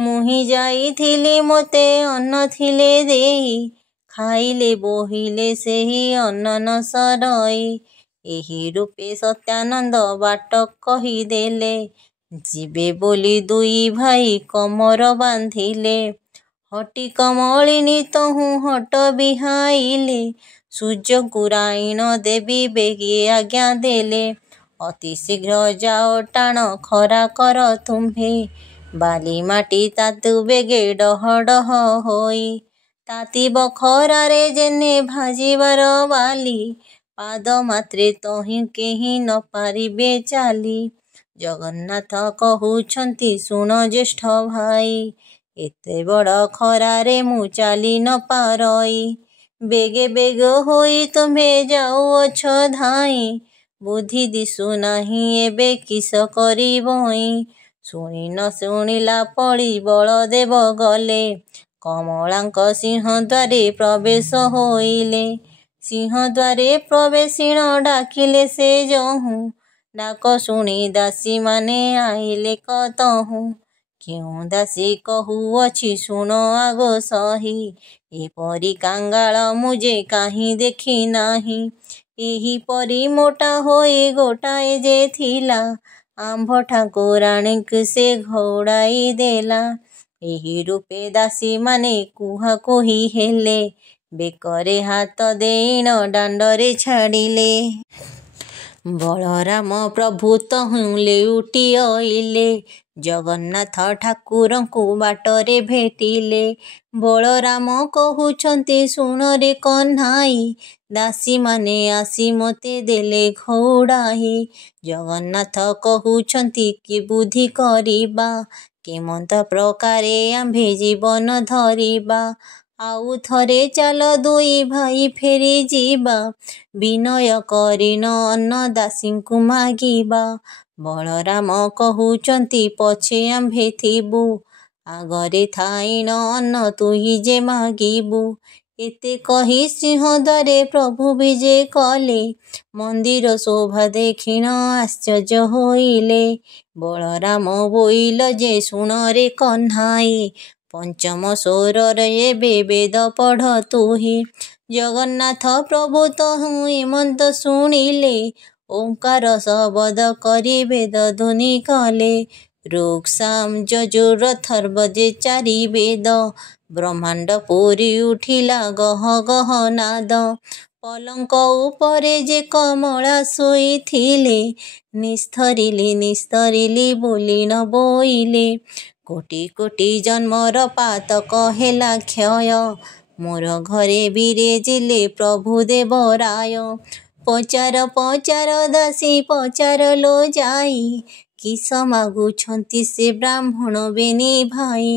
ମୁହିଁ ଯାଇଥିଲି ମୋତେ ଅନ୍ନ ଥିଲେ ଦେଇ, ଖାଇଲେ ବୋହିଲେ ସେହି ଅନ୍ନ ନ ସରଇ। ଏହି ରୂପେ ସତ୍ୟାନନ୍ଦ ବାଟ କହିଦେଲେ। ଯିବେ ବୋଲି ଦୁଇ ଭାଇ କମର ବାନ୍ଧିଲେ। ହଟି କମଳିନୀ ତହୁଁ ହଟ ବିହାଇଲେ। ସୂର୍ଯ୍ୟଙ୍କୁ ରାଇଣ ଦେବୀ ବେଗେ ଆଜ୍ଞା ଦେଲେ। ଅତି ଶୀଘ୍ର ଯାଅ ଟାଣ ଖରା କର ତୁମ୍ଭେ। ବାଲି ମାଟି ତାତୁ ବେଗେ ଡହ ଡହ ହୋଇ। ତାତିବ ଖରାରେ ଯେହ୍ନେ ଭାଜିବାର ବାଲି, ପାଦ ମାତ୍ରେ ତହିଁ କେହି ନ ପାରିବେ ଚାଲି। ଜଗନ୍ନାଥ କହୁଛନ୍ତି ଶୁଣ ଜ୍ୟେଷ୍ଠ ଭାଇ, ଏତେ ବଡ଼ ଖରାରେ ମୁଁ ଚାଲି ନ ପାରଇ। ବେଗେ ବେଗ ହୋଇ ତୁମ୍ଭେ ଯାଉଅଛ ଧାଇଁ। ବୁଦ୍ଧି ଦିଶୁ ନାହିଁ ଏବେ କିସ କରିବଇଁ। ଶୁଣି ନ ଶୁଣିଲା ପରି ବଳଦେବ ଗଲେ। କମଳାଙ୍କ ସିଂହଦ୍ୱାରେ ପ୍ରବେଶ ହୋଇଲେ। ସିଂହଦ୍ୱାରେ ପ୍ରବେଶିଣ ଡାକିଲେ ସେ ଯହୁଁ। ଡାକ ଶୁଣି ଦାସୀମାନେ ଆଇଲେ ତହୁଁ। କେଉଁ ଦାସୀ କହୁଅଛି ଶୁଣ ଆଗ ସହି। ଏପରି କାଙ୍ଗାଳ ମୁଁ ଯେ କାହିଁ ଦେଖି ନାହିଁ। ଏହିପରି ମୋଟା ହୋଇ ଗୋଟାଏ ଯେ ଥିଲା, ଆମ୍ଭ ଠାକୁରାଣୀଙ୍କୁ ସେ ଘଉଡ଼ାଇ ଦେଲା। ଏହି ରୂପେ ଦାସୀମାନେ କୁହାକୁହି ହେଲେ। ବେକରେ ହାତ ଦେଇଣ ଦାଣ୍ଡରେ ଛାଡ଼ିଲେ। ବଳରାମ ପ୍ରଭୁ ତହୁଁ ଲେଉଟି ଅଇଲେ। ଜଗନ୍ନାଥ ଠାକୁରଙ୍କୁ ବାଟରେ ଭେଟିଲେ। ବଳରାମ କହୁଛନ୍ତି ଶୁଣରେ କହ୍ନାଇ, ଦାସୀମାନେ ଆସି ମୋତେ ଦେଲେ ଘଉଡ଼ାଇ। ଜଗନ୍ନାଥ କହୁଛନ୍ତି କି ବୁଦ୍ଧି କରିବା। କେମନ୍ତ ପ୍ରକାରେ ଆମ୍ଭେ ଜୀବନ ଧରିବା। ଆଉ ଥରେ ଚାଲ ଦୁଇ ଭାଇ ଫେରି ଯିବା। ବିନୟ କରିଣ ଅନ୍ନ ଦାସୀଙ୍କୁ ମାଗିବା। ବଳରାମ କହୁଛନ୍ତି ପଛେ ଆମ୍ଭେ ଥିବୁ, ଆଗରେ ଥାଇଣ ଅନ୍ନ ତୁହି ଯେ ମାଗିବୁ। ଏତେ କହି ସିଂହଦ୍ୱାରେ ପ୍ରଭୁ ବିଜେ କଲେ। ମନ୍ଦିର ଶୋଭା ଦେଖିଣ ଆଶ୍ଚର୍ଯ୍ୟ ହୋଇଲେ। ବଳରାମ ବୋଇଲ ଯେ ଶୁଣରେ କହ୍ନାଇ, ପଞ୍ଚମ ସ୍ୱରରେ ଏବେ ବେଦ ପଢ଼ ତୁହି। ଜଗନ୍ନାଥ ପ୍ରଭୁ ତହୁଁ ଏମନ୍ତ ଶୁଣିଲେ। ଓଁକାର ଶବଦ କରି ବେଦ ଧ୍ୱନି କଲେ। ଋକ୍ ସାମ ଯଜୁର୍ ଅଥର୍ବ ଯେ 4 ବେଦ। ବ୍ରହ୍ମାଣ୍ଡ ପୁରି ଉଠିଲା ଗହ ଗହ ନାଦ। ପଲଙ୍କ ଉପରେ ଯେ କମଳା ଶୋଇଥିଲେ, ନିସ୍ତରିଲି ବୋଲି ନ ବୋଇଲେ। କୋଟି କୋଟି ଜନ୍ମର ପାତକ ହେଲା କ୍ଷୟ, ମୋର ଘରେ ବିରେଜିଲେ ପ୍ରଭୁ ଦେବରାୟ। ପଚାର ପଚାର ଦାସୀ ପଚାର ଲୋ ଯାଇ, କିସ ମାଗୁଛନ୍ତି ସେ ବ୍ରାହ୍ମଣ ବେନି ଭାଇ।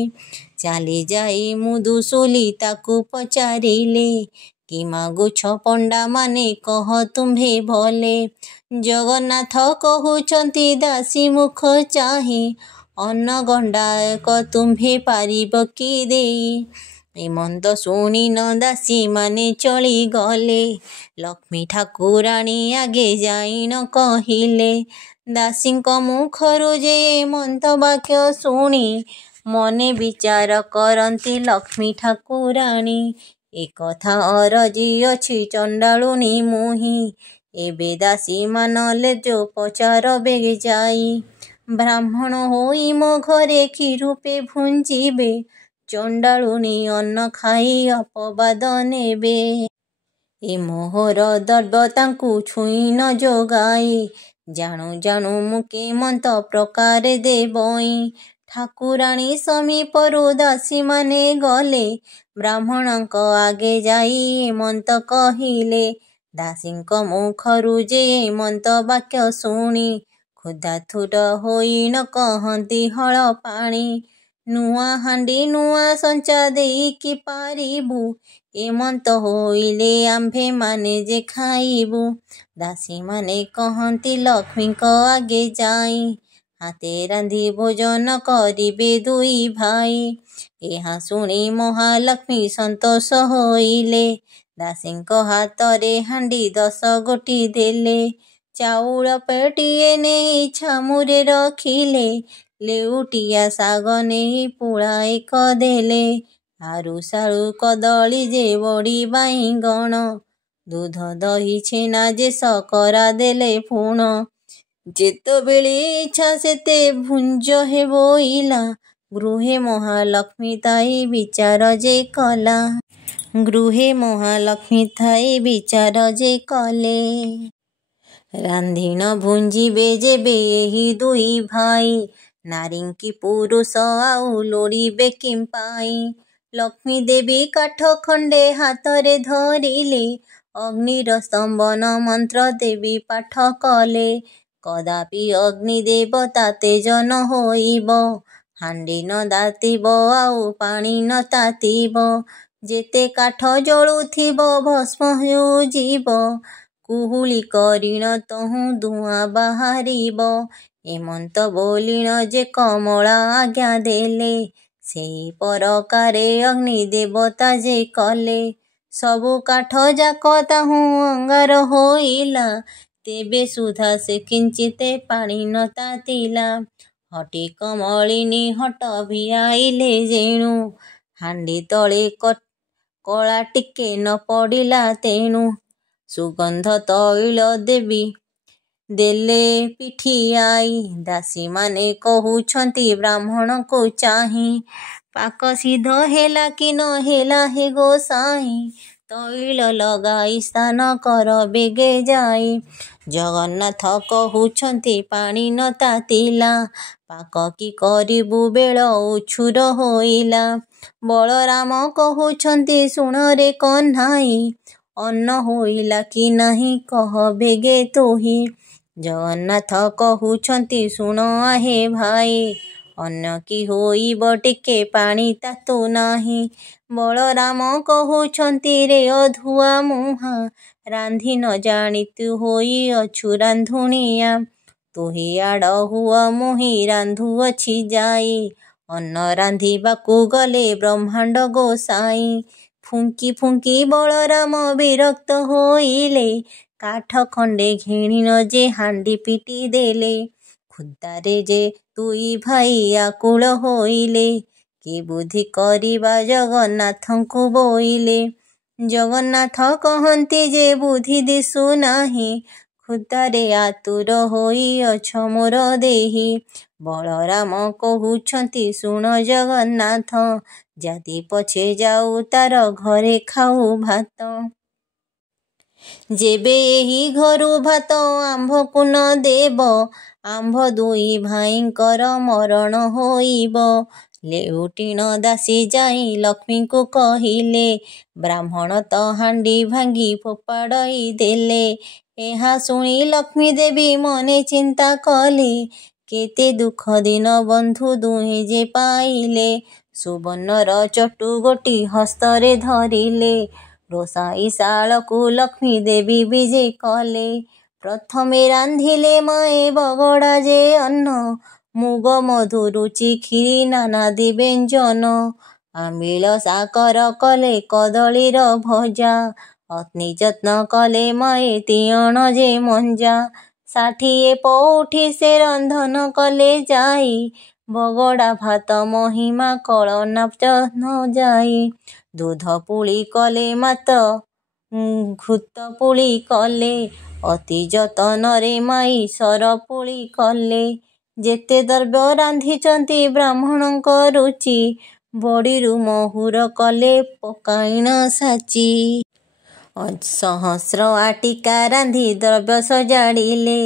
ଚାଲି ଯାଇ ମୁଦୁସୁଲି ତାକୁ ପଚାରିଲେ, କି ମାଗୁଛ ପଣ୍ଡାମାନେ କହ ତୁମ୍ଭେ ଭଲେ। ଜଗନ୍ନାଥ କହୁଛନ୍ତି ଦାସୀ ମୁଖ ଚାହିଁ, ଅନ୍ନ ଗଣ୍ଡାକ ତୁମ୍ଭେ ପାରିବ କି ଦେଇ। ଏମନ୍ତ ଶୁଣିନ ଦାସୀମାନେ ଚଳିଗଲେ। ଲକ୍ଷ୍ମୀ ଠାକୁରାଣୀ ଆଗେ ଯାଇଣ କହିଲେ। ଦାସୀଙ୍କ ମୁଖରୁ ଯେ ଏମନ୍ତ ବାକ୍ୟ ଶୁଣି, ମନେ ବିଚାର କରନ୍ତି ଲକ୍ଷ୍ମୀ ଠାକୁରାଣୀ। ଏକଥା ଅରଜି ଅଛି ଚଣ୍ଡାଳୁଣୀ ମୁହିଁ। ଏବେ ଦାସୀ ମାନଲେ ଯୋ ପଚାରବେ ଯାଇ। ବ୍ରାହ୍ମଣ ହୋଇ ମୋ ଘରେ କି ରୂପେ ଭୁଞ୍ଜିବେ। ଚଣ୍ଡାଳୁଣୀ ଅନ୍ନ ଖାଇ ଅପବାଦ ନେବେ। ଏ ମୋହର ଦର୍ବ ତାଙ୍କୁ ଛୁଇଁ ନ ଯୋଗାଇ। ଜାଣୁ ଜାଣୁ ମୁଁ କେମନ୍ତ ପ୍ରକାରେ ଦେବଇଁ। ଠାକୁରାଣୀ ସମୀପରୁ ଦାସୀମାନେ ଗଲେ। ବ୍ରାହ୍ମଣଙ୍କ ଆଗେ ଯାଇ ଏମନ୍ତ କହିଲେ। ଦାସୀଙ୍କ ମୁଖରୁ ଯେ ଏମନ୍ତ ବାକ୍ୟ ଶୁଣି କ୍ଷୁଧାତୁର ହୋଇ ନ କହନ୍ତି ହଳ ପାଣି। ନୂଆ ହାଣ୍ଡି ନୂଆ ସଞ୍ଚା ଦେଇ କି ପାରିବୁ। ଏମନ୍ତ ହୋଇଲେ ଆମ୍ଭେମାନେ ଯେ ଖାଇବୁ। ଦାସୀମାନେ କହନ୍ତି ଲକ୍ଷ୍ମୀଙ୍କ ଆଗେ ଯାଇ। ହାତେ ରାନ୍ଧି ଭୋଜନ କରିବେ ଦୁଇ ଭାଇ। ଏହା ଶୁଣି ମହାଲକ୍ଷ୍ମୀ ସନ୍ତୋଷ ହୋଇଲେ। ଦାସୀଙ୍କ ହାତରେ ହାଣ୍ଡି 10 ଗୋଟି ଦେଲେ। ଚାଉଳ ପେଟିଏ ନେଇ ଛାମୁରେ ରଖିଲେ। ଲେଉଟିଆ ଶାଗ ନେଇ ପୁଳାଏ ଦେଲେ। ଆଳୁ ସାଳୁ କଦଳୀ ଯେ ବଡ଼ି ବାଇଗଣ। ଦୁଧ ଦହି ଛେନା ଯେ ଶର୍କରା ଦେଲେ ପୁଣ। ଯେତେବେଳେ ଇଚ୍ଛା ସେତେ ଭୁଞ୍ଜ ହେ ବୋଇଲା। ଗୃହେ ମହାଲକ୍ଷ୍ମୀ ଥାଇ ବିଚାର ଯେ କଲା। ଗୃହେ ମହାଲକ୍ଷ୍ମୀ ଥାଇ ବିଚାର ଯେ କଲେ। ରାନ୍ଧିଣ ଭୁଞ୍ଜିବେ ଯେବେ ଏହି ଦୁଇ ଭାଇ। ନାରୀଙ୍କି ପୁରୁଷ ଆଉ ଲୋଡ଼ିବେ କିମ୍ପାଇଁ। ଲକ୍ଷ୍ମୀ ଦେବୀ କାଠ ଖଣ୍ଡେ ହାତରେ ଧରିଲେ। ଅଗ୍ନିର ସ୍ତମ୍ଭନ ମନ୍ତ୍ର ଦେବୀ ପାଠ କଲେ। କଦାପି ଅଗ୍ନି ଦେବତା ତେଜ ନ ହୋଇବ। ହାଣ୍ଡି ନ ତାତିବ ଆଉ ପାଣି ନ ତାତିବ। ଯେତେ କାଠ ଜଳୁଥିବ ଭସ୍ମ ହୋଇଯିବ। କୁହୁଳି କରିଣ ତହୁଁ ଧୂଆଁ ବାହାରିବ। ଏମନ୍ତ ବୋଲିଣ ଯେ କମଳା ଆଜ୍ଞା ଦେଲେ। ସେହି ପରକାରେ ଅଗ୍ନି ଦେବତା ଯେ କଲେ। ସବୁ କାଠ ଯାକ ତାହୁଁ ଅଙ୍ଗାର ହୋଇଲା। ତେବେ ସୁଦ୍ଧା ସେ କିଞ୍ଚିତ୍ ପାଣି ନ ତାତିଲା। ହଟି କମଳିନୀ ହଟ ଭିଆଇଲେ ଯେଣୁ। ହାଣ୍ଡି ତଳେ କଳା ଟିକେ ନ ପଡ଼ିଲା ତେଣୁ। ସୁଗନ୍ଧ ତୈଳ ଦେବୀ ଦେଲେ ପିଠିଆଇ। ଦାସୀମାନେ କହୁଛନ୍ତି ବ୍ରାହ୍ମଣଙ୍କୁ ଚାହିଁ। ପାକ ସିଦ୍ଧ ହେଲା କି ନ ହେଲା ହେ ଗୋସାଇଁ। ତୈଳ ଲଗାଇ ସ୍ନାନ କର ବେଗେ ଯାଇ। ଜଗନ୍ନାଥ କହୁଛନ୍ତି ପାଣି ନ ତାତିଲା। ପାକ କି କରିବୁ ବେଳ ଉଛୁର ହୋଇଲା। ବଳରାମ କହୁଛନ୍ତି ଶୁଣରେ କହ୍ନାଇ। ଅନ୍ନ ହୋଇଲା କି ନାହିଁ କହ ବେଗେ ତୋହି। ଜଗନ୍ନାଥ କହୁଛନ୍ତି ଶୁଣ ଆହେ ଭାଇ। ଅନ୍ନ କି ହୋଇବ ଟିକେ ପାଣି ତାତୁ ନାହିଁ। ବଳରାମ କହୁଛନ୍ତି ରେ ଅଧୁଆ ମୁହାଁ। ରାନ୍ଧି ନ ଜାଣି ତୁ ହୋଇଅଛୁ ରାନ୍ଧୁଣିଆ। ତୁହି ଆଡ଼ ହୁଅ ମୁହିଁ ରାନ୍ଧୁଅଛି ଯାଇ। ଅନ୍ନ ରାନ୍ଧିବାକୁ ଗଲେ ବ୍ରହ୍ମାଣ୍ଡ ଗୋସାଇଁ। ଫୁଙ୍କି ଫୁଙ୍କି ବଳରାମ ବିରକ୍ତ ହୋଇଲେ। କାଠ ଖଣ୍ଡେ ଘେନି ନ ଯେ ହାଣ୍ଡି ପିଟି ଦେଲେ। କ୍ଷୁଧାରେ ଯେ ଦୁଇ ଭାଇ ଆକୁଳ ହୋଇଲେ। କି ବୁଦ୍ଧି କରିବା ଜଗନ୍ନାଥଙ୍କୁ ବୋଇଲେ। ଜଗନ୍ନାଥ କହନ୍ତି ଯେ ବୁଦ୍ଧି ଦିଶୁ ନାହିଁ। କ୍ଷୁଧାରେ ଆତୁର ହୋଇଅଛ ମୋର ଦେହି। ବଳରାମ କହୁଛନ୍ତି ଶୁଣ ଜଗନ୍ନାଥ। ଜାତି ପଛେ ଯାଉ ତାର ଘରେ ଖାଉ ଭାତ। ଯେବେ ଏହି ଘରୁ ଭାତ ଆମ୍ଭକୁ ନ ଦେବ। ଆମ୍ଭ ଦୁଇ ଭାଇଙ୍କର ମରଣ ହୋଇବ। ଲେଉଟିଣ ଦାସୀ ଯାଇ ଲକ୍ଷ୍ମୀଙ୍କୁ କହିଲେ। ବ୍ରାହ୍ମଣ ତ ହାଣ୍ଡି ଭାଙ୍ଗି ଫୋପାଡ଼ଇ ଦେଲେ। ଏହା ଶୁଣି ଲକ୍ଷ୍ମୀ ଦେବୀ ମନେ ଚିନ୍ତା କଲେ। କେତେ ଦୁଃଖ ଦିନ ବନ୍ଧୁ ଦୁହେଁ ଯେ ପାଇଲେ। ସୁବର୍ଣ୍ଣର ଚଟୁ ଗୋଟି ହସ୍ତରେ ଧରିଲେ। ରୋଷାଇ ଶାଳକୁ ଲକ୍ଷ୍ମୀ ଦେବୀ ବିଜେ କଲେ। ପ୍ରଥମେ ରାନ୍ଧିଲେ ମାଏ ବଗଡ଼ା ଯେ ଅନ୍ନ। ମୁଗ ମଧୁ ରୁଚି କ୍ଷୀରି ନାନାଦି ବ୍ୟଞ୍ଜନ। ଆମ୍ବିଳ ସାକର କଲେ କଦଳୀର ଭଜା। ଅତି ଯତ୍ନ କଲେ ମାଏ ତିଅଣ ଯେ ମଞ୍ଜା। 60 ପଉଠି ସେ ରନ୍ଧନ କଲେ ଯାଇ। ବଗଡ଼ା ଭାତ ମହିମା କଳନା ନ ଯାଇ। ଦୁଧ ପୁଳି କଲେ ମାତ ଘୃତ ପୁଳି କଲେ। ଅତି ଯତନରେ ମାଇ ସର ପୁଳି କଲେ। ଯେତେ ଦ୍ରବ୍ୟ ରାନ୍ଧିଛନ୍ତି ବ୍ରାହ୍ମଣଙ୍କ ରୁଚି। ବଡ଼ିରୁ ମହୁର କଲେ ପକାଇଣ ସାଚି। ସହସ୍ର ଆଟିକା ରାନ୍ଧି ଦ୍ରବ୍ୟ ସଜାଡ଼ିଲେ।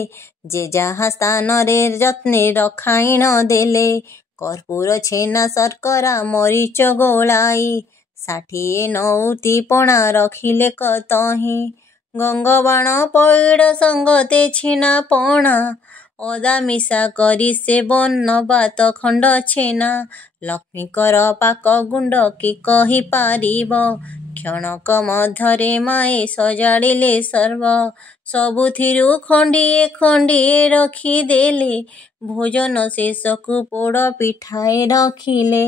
ଯେ ଯାହା ସ୍ଥାନରେ ଯତ୍ନେ ରଖାଇଣ ଦେଲେ। କର୍ପୂର ଛେନା ଶର୍କରା ମରିଚ ଗୋଳାଇ। 60 ନଉତି ପଣା ରଖିଲେ ତହିଁ। ଗଙ୍ଗବାଣ ପଇଡ଼ ସଙ୍ଗତେ ଛେନା ପଣା। ଅଦା ମିଶା କରି ସେବନ ବାତ ଖଣ୍ଡ ଛେନା। ଲକ୍ଷ୍ମୀଙ୍କର ପାକ ଗୁଣ୍ଡ କି କହିପାରିବ। କ୍ଷଣକ ମଧ୍ୟରେ ମାଏ ସଜାଡ଼ିଲେ ସର୍ବ। ସବୁଥିରୁ ଖଣ୍ଡିଏ ଖଣ୍ଡିଏ ରଖିଦେଲେ। ଭୋଜନ ଶେଷକୁ ପୋଡ଼ ପିଠାଏ ରଖିଲେ।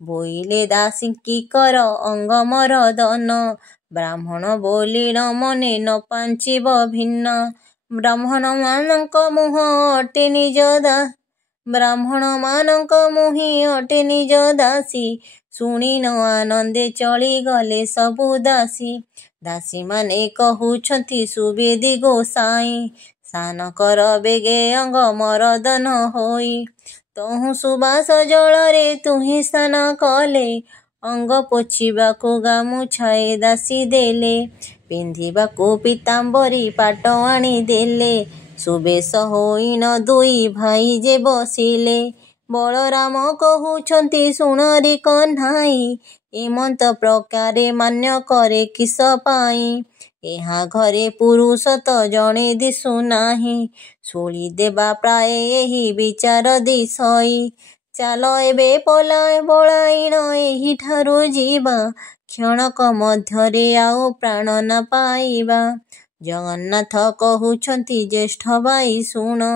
ବୋଇଲେ ଦାସୀଙ୍କି କର ଅଙ୍ଗ ମରଦନ। ବ୍ରାହ୍ମଣ ବୋଲିଣ ମନେ ନ ପାଞ୍ଚିବ ଭିନ୍ନ। ବ୍ରାହ୍ମଣମାନଙ୍କ ମୁହଁ ଅଟେ ବ୍ରାହ୍ମଣମାନଙ୍କ ମୁହିଁ ଅଟେ ନିଜ ଦାସୀ। ଶୁଣି ନ ଆନନ୍ଦେ ଚଳିଗଲେ ସବୁ ଦାସୀ। ଦାସୀମାନେ କହୁଛନ୍ତି ସୁବେଦୀ ଗୋସାଇଁ। ସ୍ନାନ କର ବେଗେ ଅଙ୍ଗ ମରଦନ ହୋଇ। ତହୁଁ ସୁବାସ ଜଳରେ ତୁହିଁ ସ୍ନାନ କଲେ। ଅଙ୍ଗ ପୋଛିବାକୁ ଗାମୁଛାଏ ଦାସୀ ଦେଲେ। ପିନ୍ଧିବାକୁ ପୀତାମ୍ବରୀ ପାଟ ଆଣିଦେଲେ। ସୁବେଶ ହୋଇଣ ଦୁଇ ଭାଇ ଯେ ବସିଲେ। ବଳରାମ କହୁଛନ୍ତି ଶୁଣରେ କହ୍ନାଇ। ଏମନ୍ତ ପ୍ରକାରେ ମାନ୍ୟ କରେ କିସ ପାଇଁ। ଏହା ଘରେ ପୁରୁଷ ତ ଜଣେ ଦିଶୁନାହିଁ। ଶୂଳି ଦେବା ପ୍ରାୟ ଏହି ବିଚାର ଦିଶଇ। ଚାଲ ଏବେ ପଳାଇଣ ଏହିଠାରୁ ଯିବା। କ୍ଷଣକ ମଧ୍ୟରେ ଆଉ ପ୍ରାଣ ନ ପାଇବା। ଜଗନ୍ନାଥ କହୁଛନ୍ତି ଜ୍ୟେଷ୍ଠ ଭାଇ ଶୁଣ।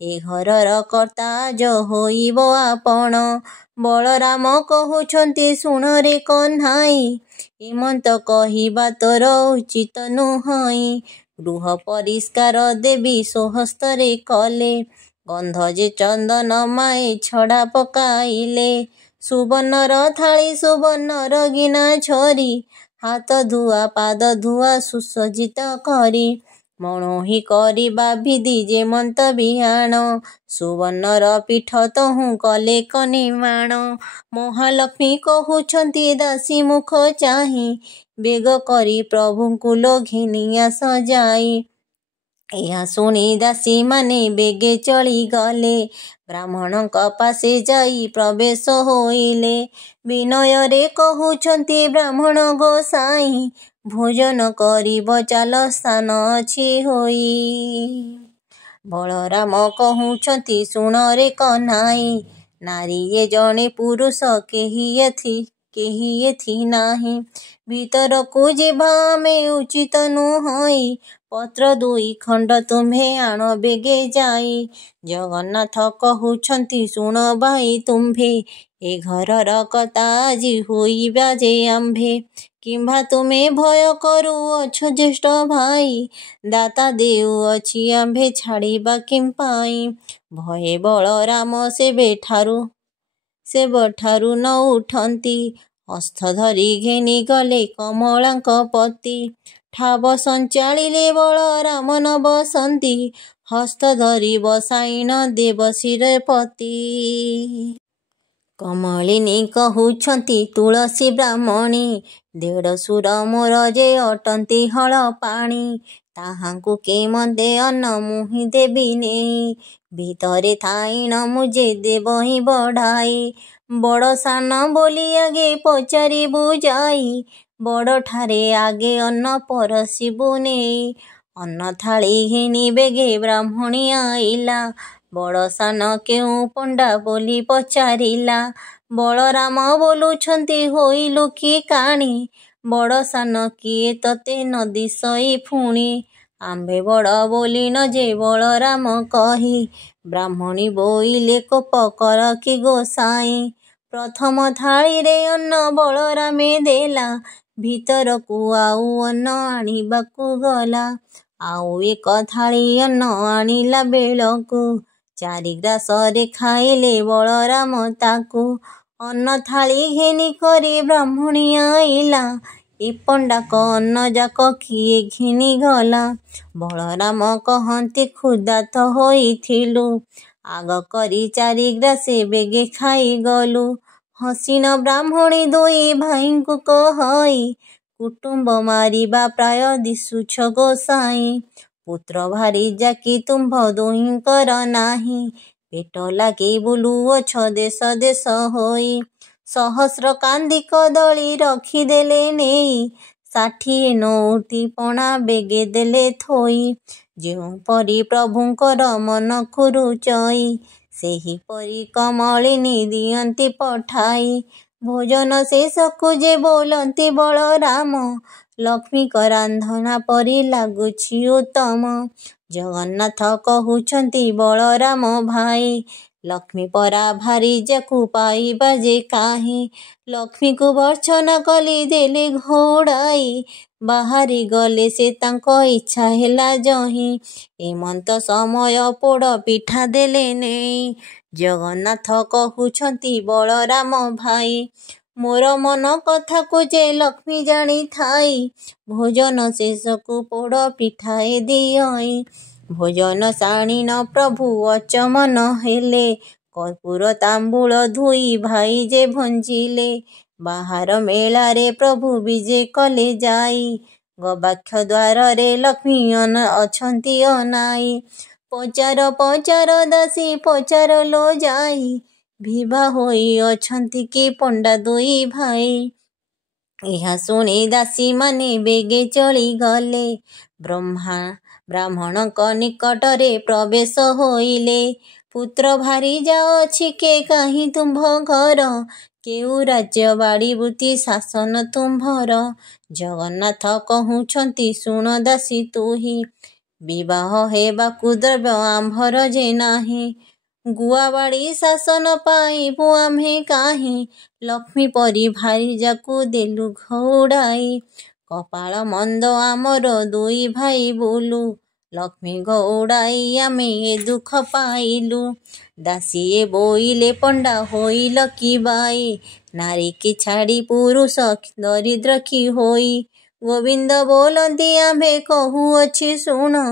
ଏ ଘରର କର୍ତ୍ତା ଆଜ ହୋଇବ ଆପଣ। ବଳରାମ କହୁଛନ୍ତି ଶୁଣରେ କହ୍ନାଇ। ଏମନ୍ତ କହିବା ତୋର ଉଚିତ ନୁହଁଇ। ଗୃହ ପରିଷ୍କାର ଦେବୀ ସ୍ୱହସ୍ତରେ କଲେ। ଗନ୍ଧ ଯେ ଚନ୍ଦନ ମାଏ ଛଡ଼ା ପକାଇଲେ। ସୁବର୍ଣ୍ଣର ଥାଳି ସୁବର୍ଣ୍ଣର ଗିନା ଝରି। ହାତ ଧୁଆ ପାଦ ଧୁଆ ସୁସଜ୍ଜିତ କରି। ମଣୋହି କରିବା ବିଧି ଯେମନ୍ତ ବିହାଣ। ସୁବର୍ଣ୍ଣର ପୀଠ ତହୁଁ କଲେ କନିମାଣ। ମହାଲକ୍ଷ୍ମୀ କହୁଛନ୍ତି ଦାସୀ ମୁଖ ଚାହିଁ। ବେଗ କରି ପ୍ରଭୁଙ୍କୁ ଘେନି ଆସ ଯାଇ। ଏହା ଶୁଣି ଦାସୀମାନେ ବେଗେ ଚଳିଗଲେ। ବ୍ରାହ୍ମଣଙ୍କ ପାଶେ ଯାଇ ପ୍ରବେଶ ହୋଇଲେ। ବିନୟରେ କହୁଛନ୍ତି ବ୍ରାହ୍ମଣ ଗୋସାଇଁ। ଭୋଜନ କରିବ ଚାଲ ସ୍ଥାନ ଅଛି ହୋଇ। ବଳରାମ କହୁଛନ୍ତି ଶୁଣରେ କହ୍ନାଇ। ନାରୀ ଏ ଜଣେ ପୁରୁଷ କେହି ଏଥି ନାହିଁ। ଭିତରକୁ ଯିବା ଆମେ ଉଚିତ ନୁହଁଇ। ପତ୍ର 2 ଖଣ୍ଡ ତୁମ୍ଭେ ଆଣ ବେଗେ ଯାଇ। ଜଗନ୍ନାଥ କହୁଛନ୍ତି ଶୁଣ ଭାଇ ତୁମ୍ଭେ। ଏ ଘରର କର୍ତ୍ତା ଆଜି ହୋଇବା ଯେ ଆମ୍ଭେ। କିମ୍ବା ତୁମେ ଭୟ କରୁଅଛ ଜ୍ୟେଷ୍ଠ ଭାଇ। ଦାତା ଦେଉଅଛି ଆମ୍ଭେ ଛାଡ଼ିବା କିମ୍ପାଇଁ। ଭୟେ ବଳରାମ ସେବେଠାରୁ ନ ଉଠନ୍ତି। ହସ୍ତ ଧରି ଘେନି ଗଲେ କମଳାଙ୍କ ପତି। ଠାବ ସଞ୍ଚାଳିଲେ ବଳରାମ ନ ବସନ୍ତି। ହସ୍ତ ଧରି ବସାଇଣ ଦେବଶିର ପତି। କମଳିନୀ କହୁଛନ୍ତି ତୁଳସୀ ବ୍ରାହ୍ମଣୀ। ଦେଢ଼ଶୁର ମୋର ଯେ ଅଟନ୍ତି ହଳ ପାଣି। ତାହାଙ୍କୁ କେମନ୍ତେ ଅନ୍ନ ମୁହିଁ ଦେବି ନେଇ। ଭିତରେ ଥାଇଣ ମୁଁ ଯେ ଦେବହିଁ ବଢ଼ାଇ। ବଡ଼ ସାନ ବୋଲି ଆଗେ ପଚାରିବୁ ଯାଇ। ବଡ଼ଠାରେ ଆଗେ ଅନ୍ନ ପରସିବୁ ନେଇ। ଅନ୍ନ ଥାଳି ଘେନି ବେଗେ ବ୍ରାହ୍ମଣୀ ଆଇଲା। ବଡ଼ ସାନ କେଉଁ ପଣ୍ଡା ବୋଲି ପଚାରିଲା। ବଳରାମ ବୋଲୁଛନ୍ତି ହୋଇଲୁ କି କାଣୀ। ବଡ଼ ସାନ କିଏ ତତେ ନ ଦିଶଇ ଫୁଣି। ଆମ୍ଭେ ବଡ଼ ବୋଲିନ ଯେ ବଳରାମ କହି। ବ୍ରାହ୍ମଣୀ ବୋଇଲେ କୋପ କର କି ଗୋସାଇଁ। ପ୍ରଥମ ଥାଳିରେ ଅନ୍ନ ବଳରାମେ ଦେଲା। ଭିତରକୁ ଆଉ ଅନ୍ନ ଆଣିବାକୁ ଗଲା। ଆଉ ଏକ ଥାଳି ଅନ୍ନ ଆଣିଲା ବେଳକୁ ଚାରିଗ୍ରାସରେ ଖାଇଲେ ବଳରାମ ତାକୁ। ଅନ୍ନ ଥାଳି ଘେନି କରି ବ୍ରାହ୍ମଣୀ ଆଇଲା, ଏ ପଣ୍ଡାକ ଅନ୍ନଯାକ କିଏ ଘେନିଗଲା। ବଳରାମ କହନ୍ତି କ୍ଷୁଧାର୍ତ ହୋଇଥିଲୁ, ଆଗ କରି ଚାରିଗ୍ରାସେ ବେଗେ ଖାଇଗଲୁ। ହସିନ ବ୍ରାହ୍ମଣୀ ଦୁଇ ଭାଇଙ୍କୁ କହଇ, କୁଟୁମ୍ବ ମାରିବା ପ୍ରାୟ ଦିଶୁଛ ଗୋସାଇଁ। ପୁତ୍ର ଭାରିଯାକି ତୁମ୍ଭ ଦୁହିଁଙ୍କର ନାହିଁ, ପେଟ ଲାଗି ବୁଲୁଅଛ ଦେଶ ଦେଶ ହୋଇ। ସହସ୍ର କାନ୍ଦି କଦଳୀ ରଖିଦେଲେ ନେଇ, 60 ନଉତି ପଣା ବେଗେ ଦେଲେ ଥୋଇ। ଯେଉଁପରି ପ୍ରଭୁଙ୍କର ମନ ଖୁରୁଚଇ, ସେହିପରି କମଳିନୀ ଦିଅନ୍ତି ପଠାଇ। ଭୋଜନ ଶେଷକୁ ଯେ ବୋଲନ୍ତି ବଳରାମ, ଲକ୍ଷ୍ମୀଙ୍କ ରାନ୍ଧନା ପରି ଲାଗୁଛି ଉତ୍ତମ। ଜଗନ୍ନାଥ କହୁଛନ୍ତି ବଳରାମ ଭାଇ, ଲକ୍ଷ୍ମୀ ପରା ଭାରିଯାକୁ ପାଇବା ଯେ କାହିଁ। ଲକ୍ଷ୍ମୀକୁ ଭର୍ତ୍ସନା କଲି ଦେଲେ ଘୋଡ଼ାଇ, ବାହାରି ଗଲେ ସେ ତାଙ୍କ ଇଚ୍ଛା ହେଲା ଯହିଁ। ଏମନ୍ତ ସମୟ ପୋଡ଼ ପିଠା ଦେଲେ ନେଇ, ଜଗନ୍ନାଥ କହୁଛନ୍ତି ବଳରାମ ଭାଇ, ମୋର ମନ କଥାକୁ ଯେ ଲକ୍ଷ୍ମୀ ଜାଣିଥାଇ, ଭୋଜନ ଶେଷକୁ ପୋଡ଼ ପିଠାଏ ଦିଅଇ। ଭୋଜନ ସାଣିନ ପ୍ରଭୁ ଅଚମନ ହେଲେ, କର୍ପୂର ତାମ୍ବୁଳ ଧୋଇ ଭାଇ ଯେ ଭଞ୍ଜିଲେ। ବାହାର ମେଳାରେ ପ୍ରଭୁ ବିଜେ କଲେ ଯାଇ, ଗବାକ୍ଷ ଦ୍ୱାରରେ ଲକ୍ଷ୍ମୀ ଅଛନ୍ତି ଅନାଇ। ପଚାର ପଚାର ଦାସୀ ପଚାର ଲୋ ଯାଇ, ବିଭା ହୋଇ ଅଛନ୍ତି କି ପଣ୍ଡା ଦୁଇ ଭାଇ। ଏହା ଶୁଣି ଦାସୀମାନେ ବେଗେ ଚଳିଗଲେ, ବ୍ରାହ୍ମଣଙ୍କ ନିକଟରେ ପ୍ରବେଶ ହୋଇଲେ। ପୁତ୍ର ଭାରିଜା ଅଛି କେ କାହିଁ ତୁମ୍ଭ ଘର, କେଉଁ ରାଜ୍ୟ ବାଡ଼ି ବୃତ୍ତି ଶାସନ ତୁମ୍ଭର। ଜଗନ୍ନାଥ କହୁଛନ୍ତି ଶୁଣ ଦାସୀ ତୁହି, ବିବାହ ହେବାକୁ ଦ୍ରବ୍ୟ ଆମ୍ଭର ଯେ ନାହିଁ। ଗୁଆବାଡ଼ି ଶାସନ ପାଇବୁ ଆମ୍ଭେ କାହିଁ, ଲକ୍ଷ୍ମୀ ପରି ଭାରିଯାକୁ ଦେଲୁ ଘଉଡ଼ାଇ। କପାଳ ମନ୍ଦ ଆମର ଦୁଇ ଭାଇ ବୁଲୁ, ଲକ୍ଷ୍ମୀ ଘଉଡ଼ାଇ ଆମେ ଏ ଦୁଃଖ ପାଇଲୁ। ଦାସୀଏ ବୋଇଲେ ପଣ୍ଡା ହୋଇଲ କି ବାଇ, ନାରୀକି ଛାଡ଼ି ପୁରୁଷ ଦରିଦ୍ର କି ହୋଇ। ଗୋବିନ୍ଦ ବୋଲନ୍ତି ଆମ୍ଭେ କହୁଅଛି ଶୁଣ,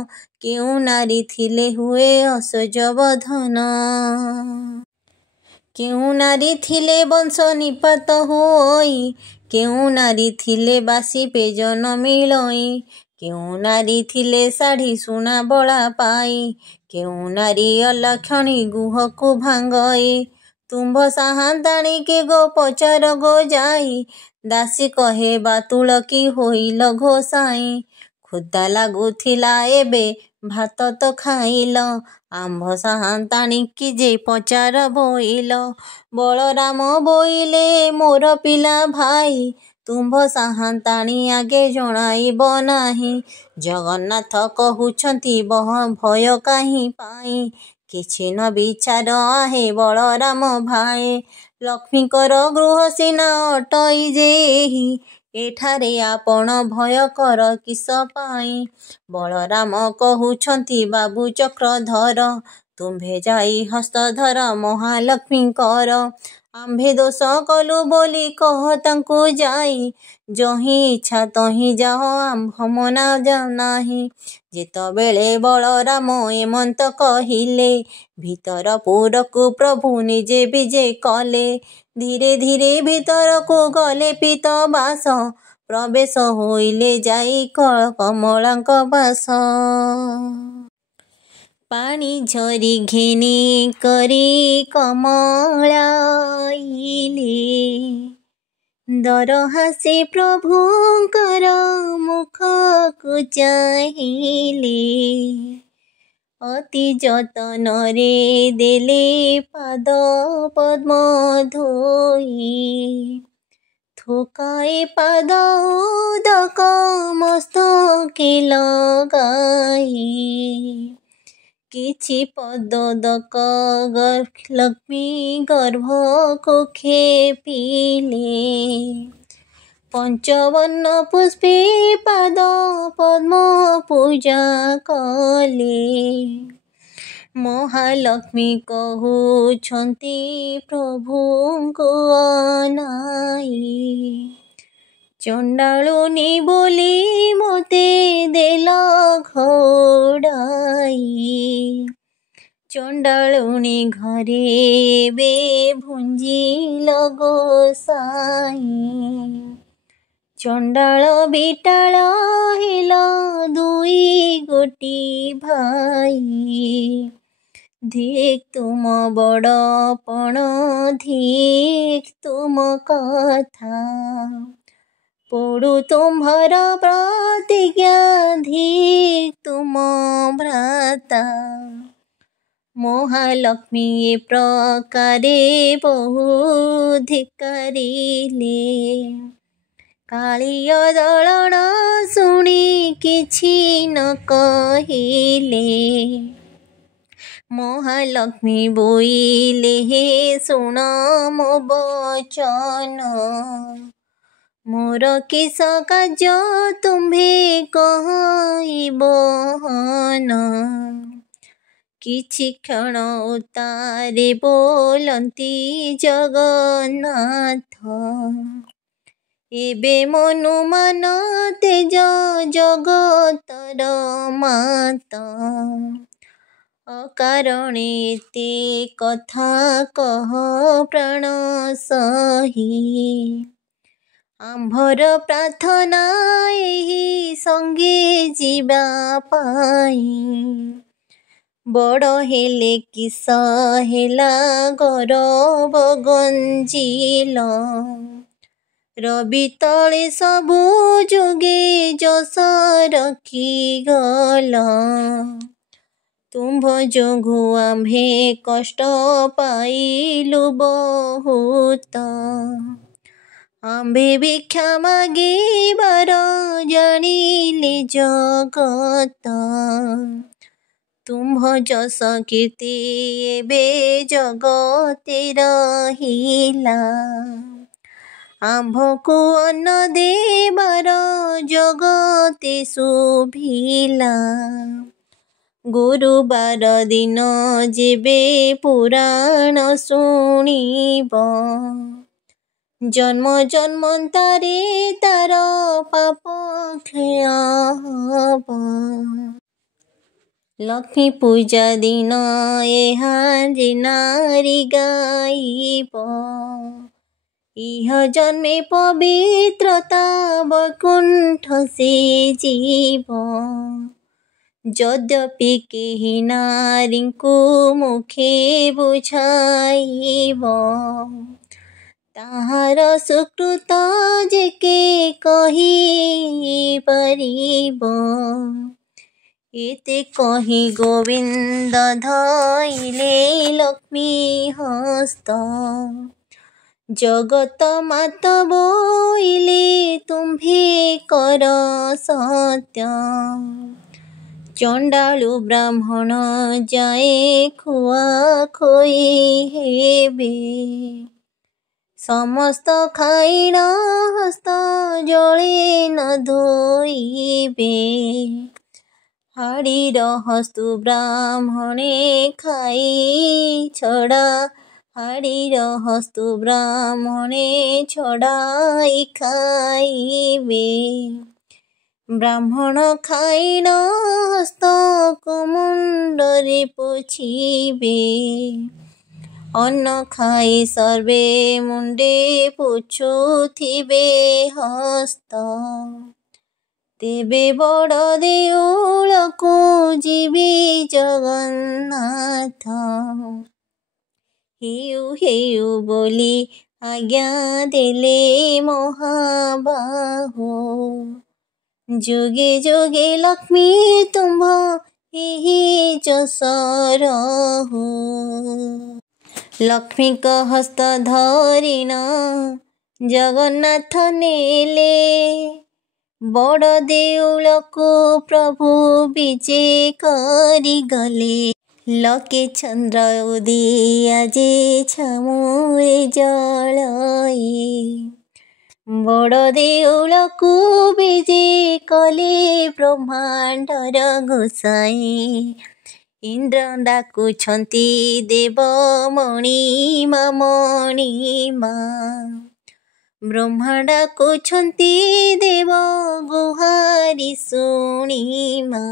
କେଉଁ ନାରୀ ଥିଲେ ହୁଏ ଐଶ୍ୱର୍ଯ୍ୟ ବଧନ। କେଉଁ ନାରୀ ଥିଲେ ବଂଶ ନିପାତ ହୁଅଇ, କେଉଁ ନାରୀ ଥିଲେ ବାସି ପେଜ ନ ମିଳଇ। କେଉଁ ନାରୀ ଥିଲେ ଶାଢ଼ୀ ସୁନା ବଳା ପାଇ, କେଉଁ ନାରୀ ଅଲକ୍ଷଣୀ ଗୁହକୁ ଭାଙ୍ଗଇ। ତୁମ୍ଭ ସାହାନ୍ତାଣୀକେ ଗୋ ପଚାର ଗୋ ଯାଇ, ଦାସୀ କହେ ବାତୁଳ କି ହୋଇଲ ଗୋସାଇଁ। କ୍ଷୁଧା ଲାଗୁଥିଲା ଏବେ ଭାତ ତ ଖାଇଲ, ଆମ୍ଭ ସାହାନ୍ତାଣୀକି ଯେ ପଚାର ବୋଇଲ। ବଳରାମ ବୋଇଲେ ମୋର ପିଲା ଭାଇ, ତୁମ୍ଭ ସାହାନ୍ତାଣୀ ଆଗେ ଜଣାଇବ ନାହିଁ। ଜଗନ୍ନାଥ କହୁଛନ୍ତି ଭୟ କାହିଁ ପାଇଁ, କିଛି ନ ବିଚାର ଆହେ ବଳରାମ ଭାଇ। ଲକ୍ଷ୍ମୀଙ୍କର ଗୃହ ସିନା ଅଟଇ ଯେ ଏହି, ଏଠାରେ ଆପଣ ଭୟ କର କିସ ପାଇଁ। ବଳରାମ କହୁଛନ୍ତି ବାବୁ ଚକ୍ରଧର, ତୁମ୍ଭେ ଯାଇ ହସ୍ତ ଧର ମହାଲକ୍ଷ୍ମୀଙ୍କର। ଆମ୍ଭେ ଦୋଷ କଲୁ ବୋଲି କହ ତାଙ୍କୁ ଯାଇ, ଯହିଁ ଇଚ୍ଛା ତହିଁ ଯାଅ ଆମ୍ଭ ମନା ନାହିଁ। ଯେତେବେଳେ ବଳରାମ ଏମନ୍ତ କହିଲେ, ଭିତରପୁରକୁ ପ୍ରଭୁ ନିଜେ ବିଜେ କଲେ। ଧୀରେ ଧୀରେ ଭିତରକୁ ଗଲେ ପୀତବାସ, ପ୍ରବେଶ ହୋଇଲେ ଯାଇ କମଳାଙ୍କ ବାସ। ପାଣି ଝରି ଘେନି କରି କମଳା ଆଇଲେ, ଦରହାସେ ପ୍ରଭୁଙ୍କର ମୁଖକୁ ଚାହିଁଲେ। ଅତି ଯତନରେ ଦେଲେ ପାଦ ପଦ୍ମ ଧୋଇ, ଥୋକାଏ ପାଦ ଉଦକ ମସ୍ତକେ ଲଗାଇ। କିଛି ପଦୋଦକ ଲକ୍ଷ୍ମୀ ଗର୍ଭକୁ ଖେପିଲେ, ପଞ୍ଚବର୍ଣ୍ଣ ପୁଷ୍ପେ ପାଦ ପଦ୍ମ ପୂଜା କଲେ। महालक्ष्मी कहुछन्ति प्रभुଙ୍କୁ अनाई चंडालुनी बोली मोते देल घोड़ाई चंडालुनी घरे बे भुंजिल गोसाई चंडाल बिटाल हेल दुई गोटी भाई धिक तुम बड़पण धिक तुम कथा पड़ू तुम्हार प्रतिज्ञा धिक तुम भ्राता महालक्ष्मी ए प्रकारे बहु धिक्कारिले कालिय दलन शुणी किछि न कहिले महालक्ष्मी बोइले हे शुण मो वचन मोर किस कार्य तुम्भे कहि बहन किछि क्षण उतारे बोलंती जगन्नाथ एबे मनुमान तेज जगतर माता अकारणे ते कथा कह प्राण सही आंभर प्रार्थना एही संगे जीवा पाई बड़ हेले किस हेला गौरव गंजिल रवि तले सबु जोगे जस रखी गल तुम्भ जोगु आम्भे कष्ट पाइलु बहुत आम्भे भिक्षा मागिबार जानिले जगत तुम्भ जस कीर्ति एबे जगते रहिला आम्भको अन्न देबार जगते शुभिला गुरुबार दिन जेबे पुराण शुणिब जन्म जन्मांतरे तार पाप क्षय हब लक्ष्मी पूजा दिन एहारे नारी गाइब इह जन्मे पवित्रता वैकुंठ से जीव यद्यपि केहि नारी को मुखे बुझाइब ताहार सुकृत जे के कहि परिब एते कहि गोविंद धइले लक्ष्मी हस्त जगत मात बोइले तुम्भे कर सत्य चंडालु ब्राह्मण जाए खुआ खोई हेबे समस्त खाइण हस्त जले न धोइबे हाड़ीर हस्तु ब्राह्मणे खाई छड़ा हाड़ीर हस्तु ब्राह्मणे छड़ाई खाइबे ब्राह्मण खाइण हस्त कुमुंडरे पोछिबे अन्न खाई सर्वे मुंडे पोछुथिबे हस्त तेबे बड़ देउलको जीवी जगन्नाथ हेउ हेउ बोली आज्ञा देले महाबाहो जोगे जोगे लक्ष्मी तुम्भ एही जस रहु लक्ष्मी का हस्त धरिन जगन्नाथ नेले बड़ देउल को प्रभु विजे करी गले लके चंद्र उदिया जे छमुरे जलाई बड़ देउल को विजे कले ब्रह्मांडर गोसाई ଇନ୍ଦ୍ର ଡାକୁଛନ୍ତି ଦେବ ମଣିମା ମଣିମା। ବ୍ରହ୍ମା ଡାକୁଛନ୍ତି ଦେବ ଗୁହାରି ଶୁଣିମା।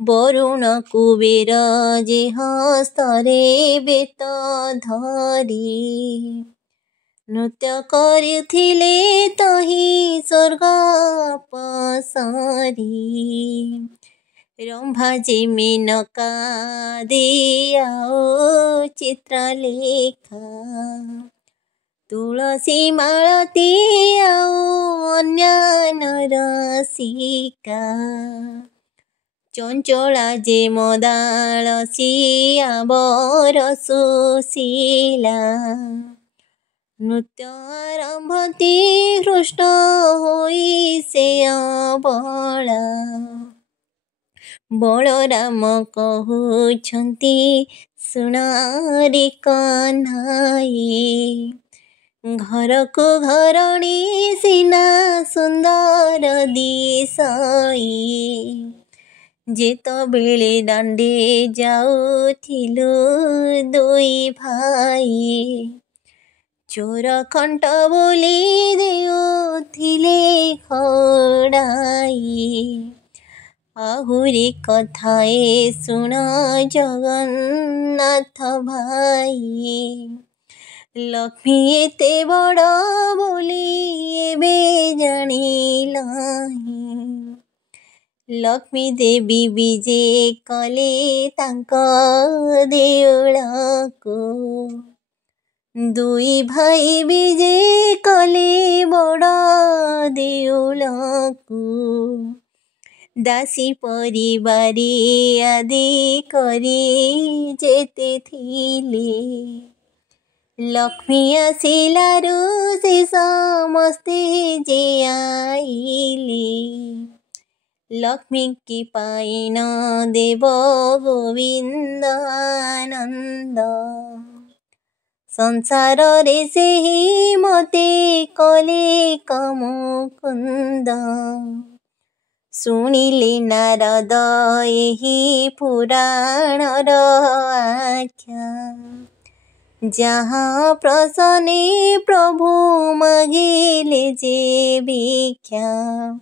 ବରୁଣ କୁବେର ଯେ ହସ୍ତରେ ବେତ ଧରି ନୃତ୍ୟ କରୁଥିଲେ ତହିଁ ସ୍ୱର୍ଗ ପସରି। ରମ୍ଭା ଯେ ମେନକା ଦେଇ ଆଉ ଚିତ୍ରଲେଖା। ତୁଳସୀ ମାଳତୀ ଆଉ ଅନ୍ୟାନ୍ୟ ରସିକା। ଚଞ୍ଚଳା ଯେ ମଦାଳସୀ ଆମ୍ବର ସୁଶୀଲା। ନୃତ୍ୟ ଆରମ୍ଭନ୍ତି ହୃଷ୍ଟ ହୋଇ ସେ ଅବଳା। ବଳରାମ କହୁଛନ୍ତି ଶୁଣରେ କହ୍ନାଇ। ଘରକୁ ଘରଣୀ ସିନା ସୁନ୍ଦର ଦିଶଇ। ଯେତେବେଳେ ଦାଣ୍ଡେ ଯାଉଥିଲୁ ଦୁଇ ଭାଇ। ଚୋର ଖଣ୍ଟ ବୋଲି ଦେଉଥିଲେ ଘଉଡ଼ାଇ। ଆହୁରି କଥାଏ ଶୁଣ ଜଗନ୍ନାଥ ଭାଇ। ଲକ୍ଷ୍ମୀ ଏତେ ବଡ଼ ବୋଲି ଏବେ ଜାଣିଲାହିଁ। ଲକ୍ଷ୍ମୀ ଦେବୀ ବିଜେ କଲେ ତାଙ୍କ ଦେଉଳକୁ। ଦୁଇ ଭାଇ ବିଜେ କଲେ ବଡ଼ ଦେଉଳକୁ। ଦାସୀ ପରିବାରୀ ଆଦି କରି ଯେତେ ଥିଲେ। ଲକ୍ଷ୍ମୀ ଆସିଲାରୁ ସେ ସମସ୍ତେ ଯେ ଆଇଲେ। ଲକ୍ଷ୍ମୀ କି ପାଇନ ଦେବ ଗୋବିନ୍ଦ ଆନନ୍ଦ। ସଂସାରରେ ସେହି ମୋତେ କଲେ ମୁକୁନ୍ଦ। ଶୁଣିଲେ ନାରଦ ଏହି ପୁରାଣର ଆଖ୍ୟା। ଯାହା ପ୍ରସନ୍ନେ ପ୍ରଭୁ ମାଗିଲେ ଯେ ଭିକ୍ଷା।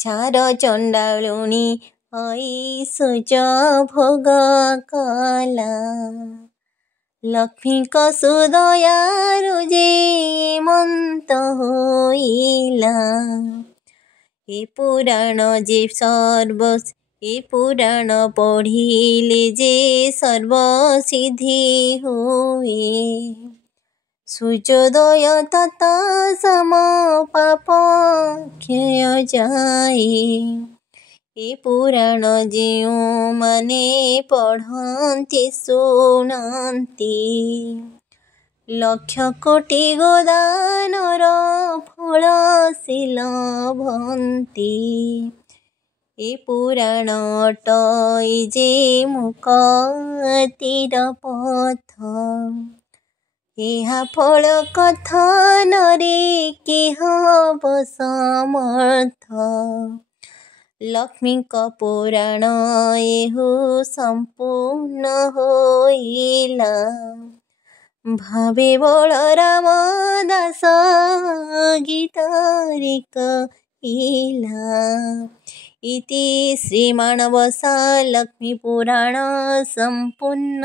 ଛାର ଚଣ୍ଡାଳୁଣୀ ଐଶ୍ୱର୍ଯ୍ୟ ଭୋଗ କଲା। ଲକ୍ଷ୍ମୀଙ୍କ ସୁଦୟାରୁ ଯେ ମନ୍ତ ହୋଇଲା। ଏ ପୁରାଣ ପଢ଼ିଲେ ଯେ ସର୍ବସିଦ୍ଧି ହୁଏ। ସୂର୍ଯ୍ୟୋଦୟ ତଥା ସମ ପାପ କ୍ଷୟ ଯାଏ। ଏ ପୁରାଣ ଯେଉଁମାନେ ପଢ଼ନ୍ତି ଶୁଣନ୍ତି। ଲକ୍ଷ କୋଟି ଗୋଦାନର ଫଳ ସେ ଲଭନ୍ତି। ଏ ପୁରାଣ ଅଟଇ ଯେ ମୁକ୍ତିର ପଥ। ଏହା ଫଳ କଥନରେ କେ ହବ ସମର୍ଥ। ଲକ୍ଷ୍ମୀଙ୍କ ପୁରାଣ ଏହୁ ସମ୍ପୂର୍ଣ୍ଣ ହୋଇଲା। ଭାବେ ବଳରାମ ଦାସ ଗୀତରେ କହିଲା। ଇତି ଶ୍ରୀ ମାଣବସା ଲକ୍ଷ୍ମୀ ପୁରାଣ ସମ୍ପୂର୍ଣ୍ଣ।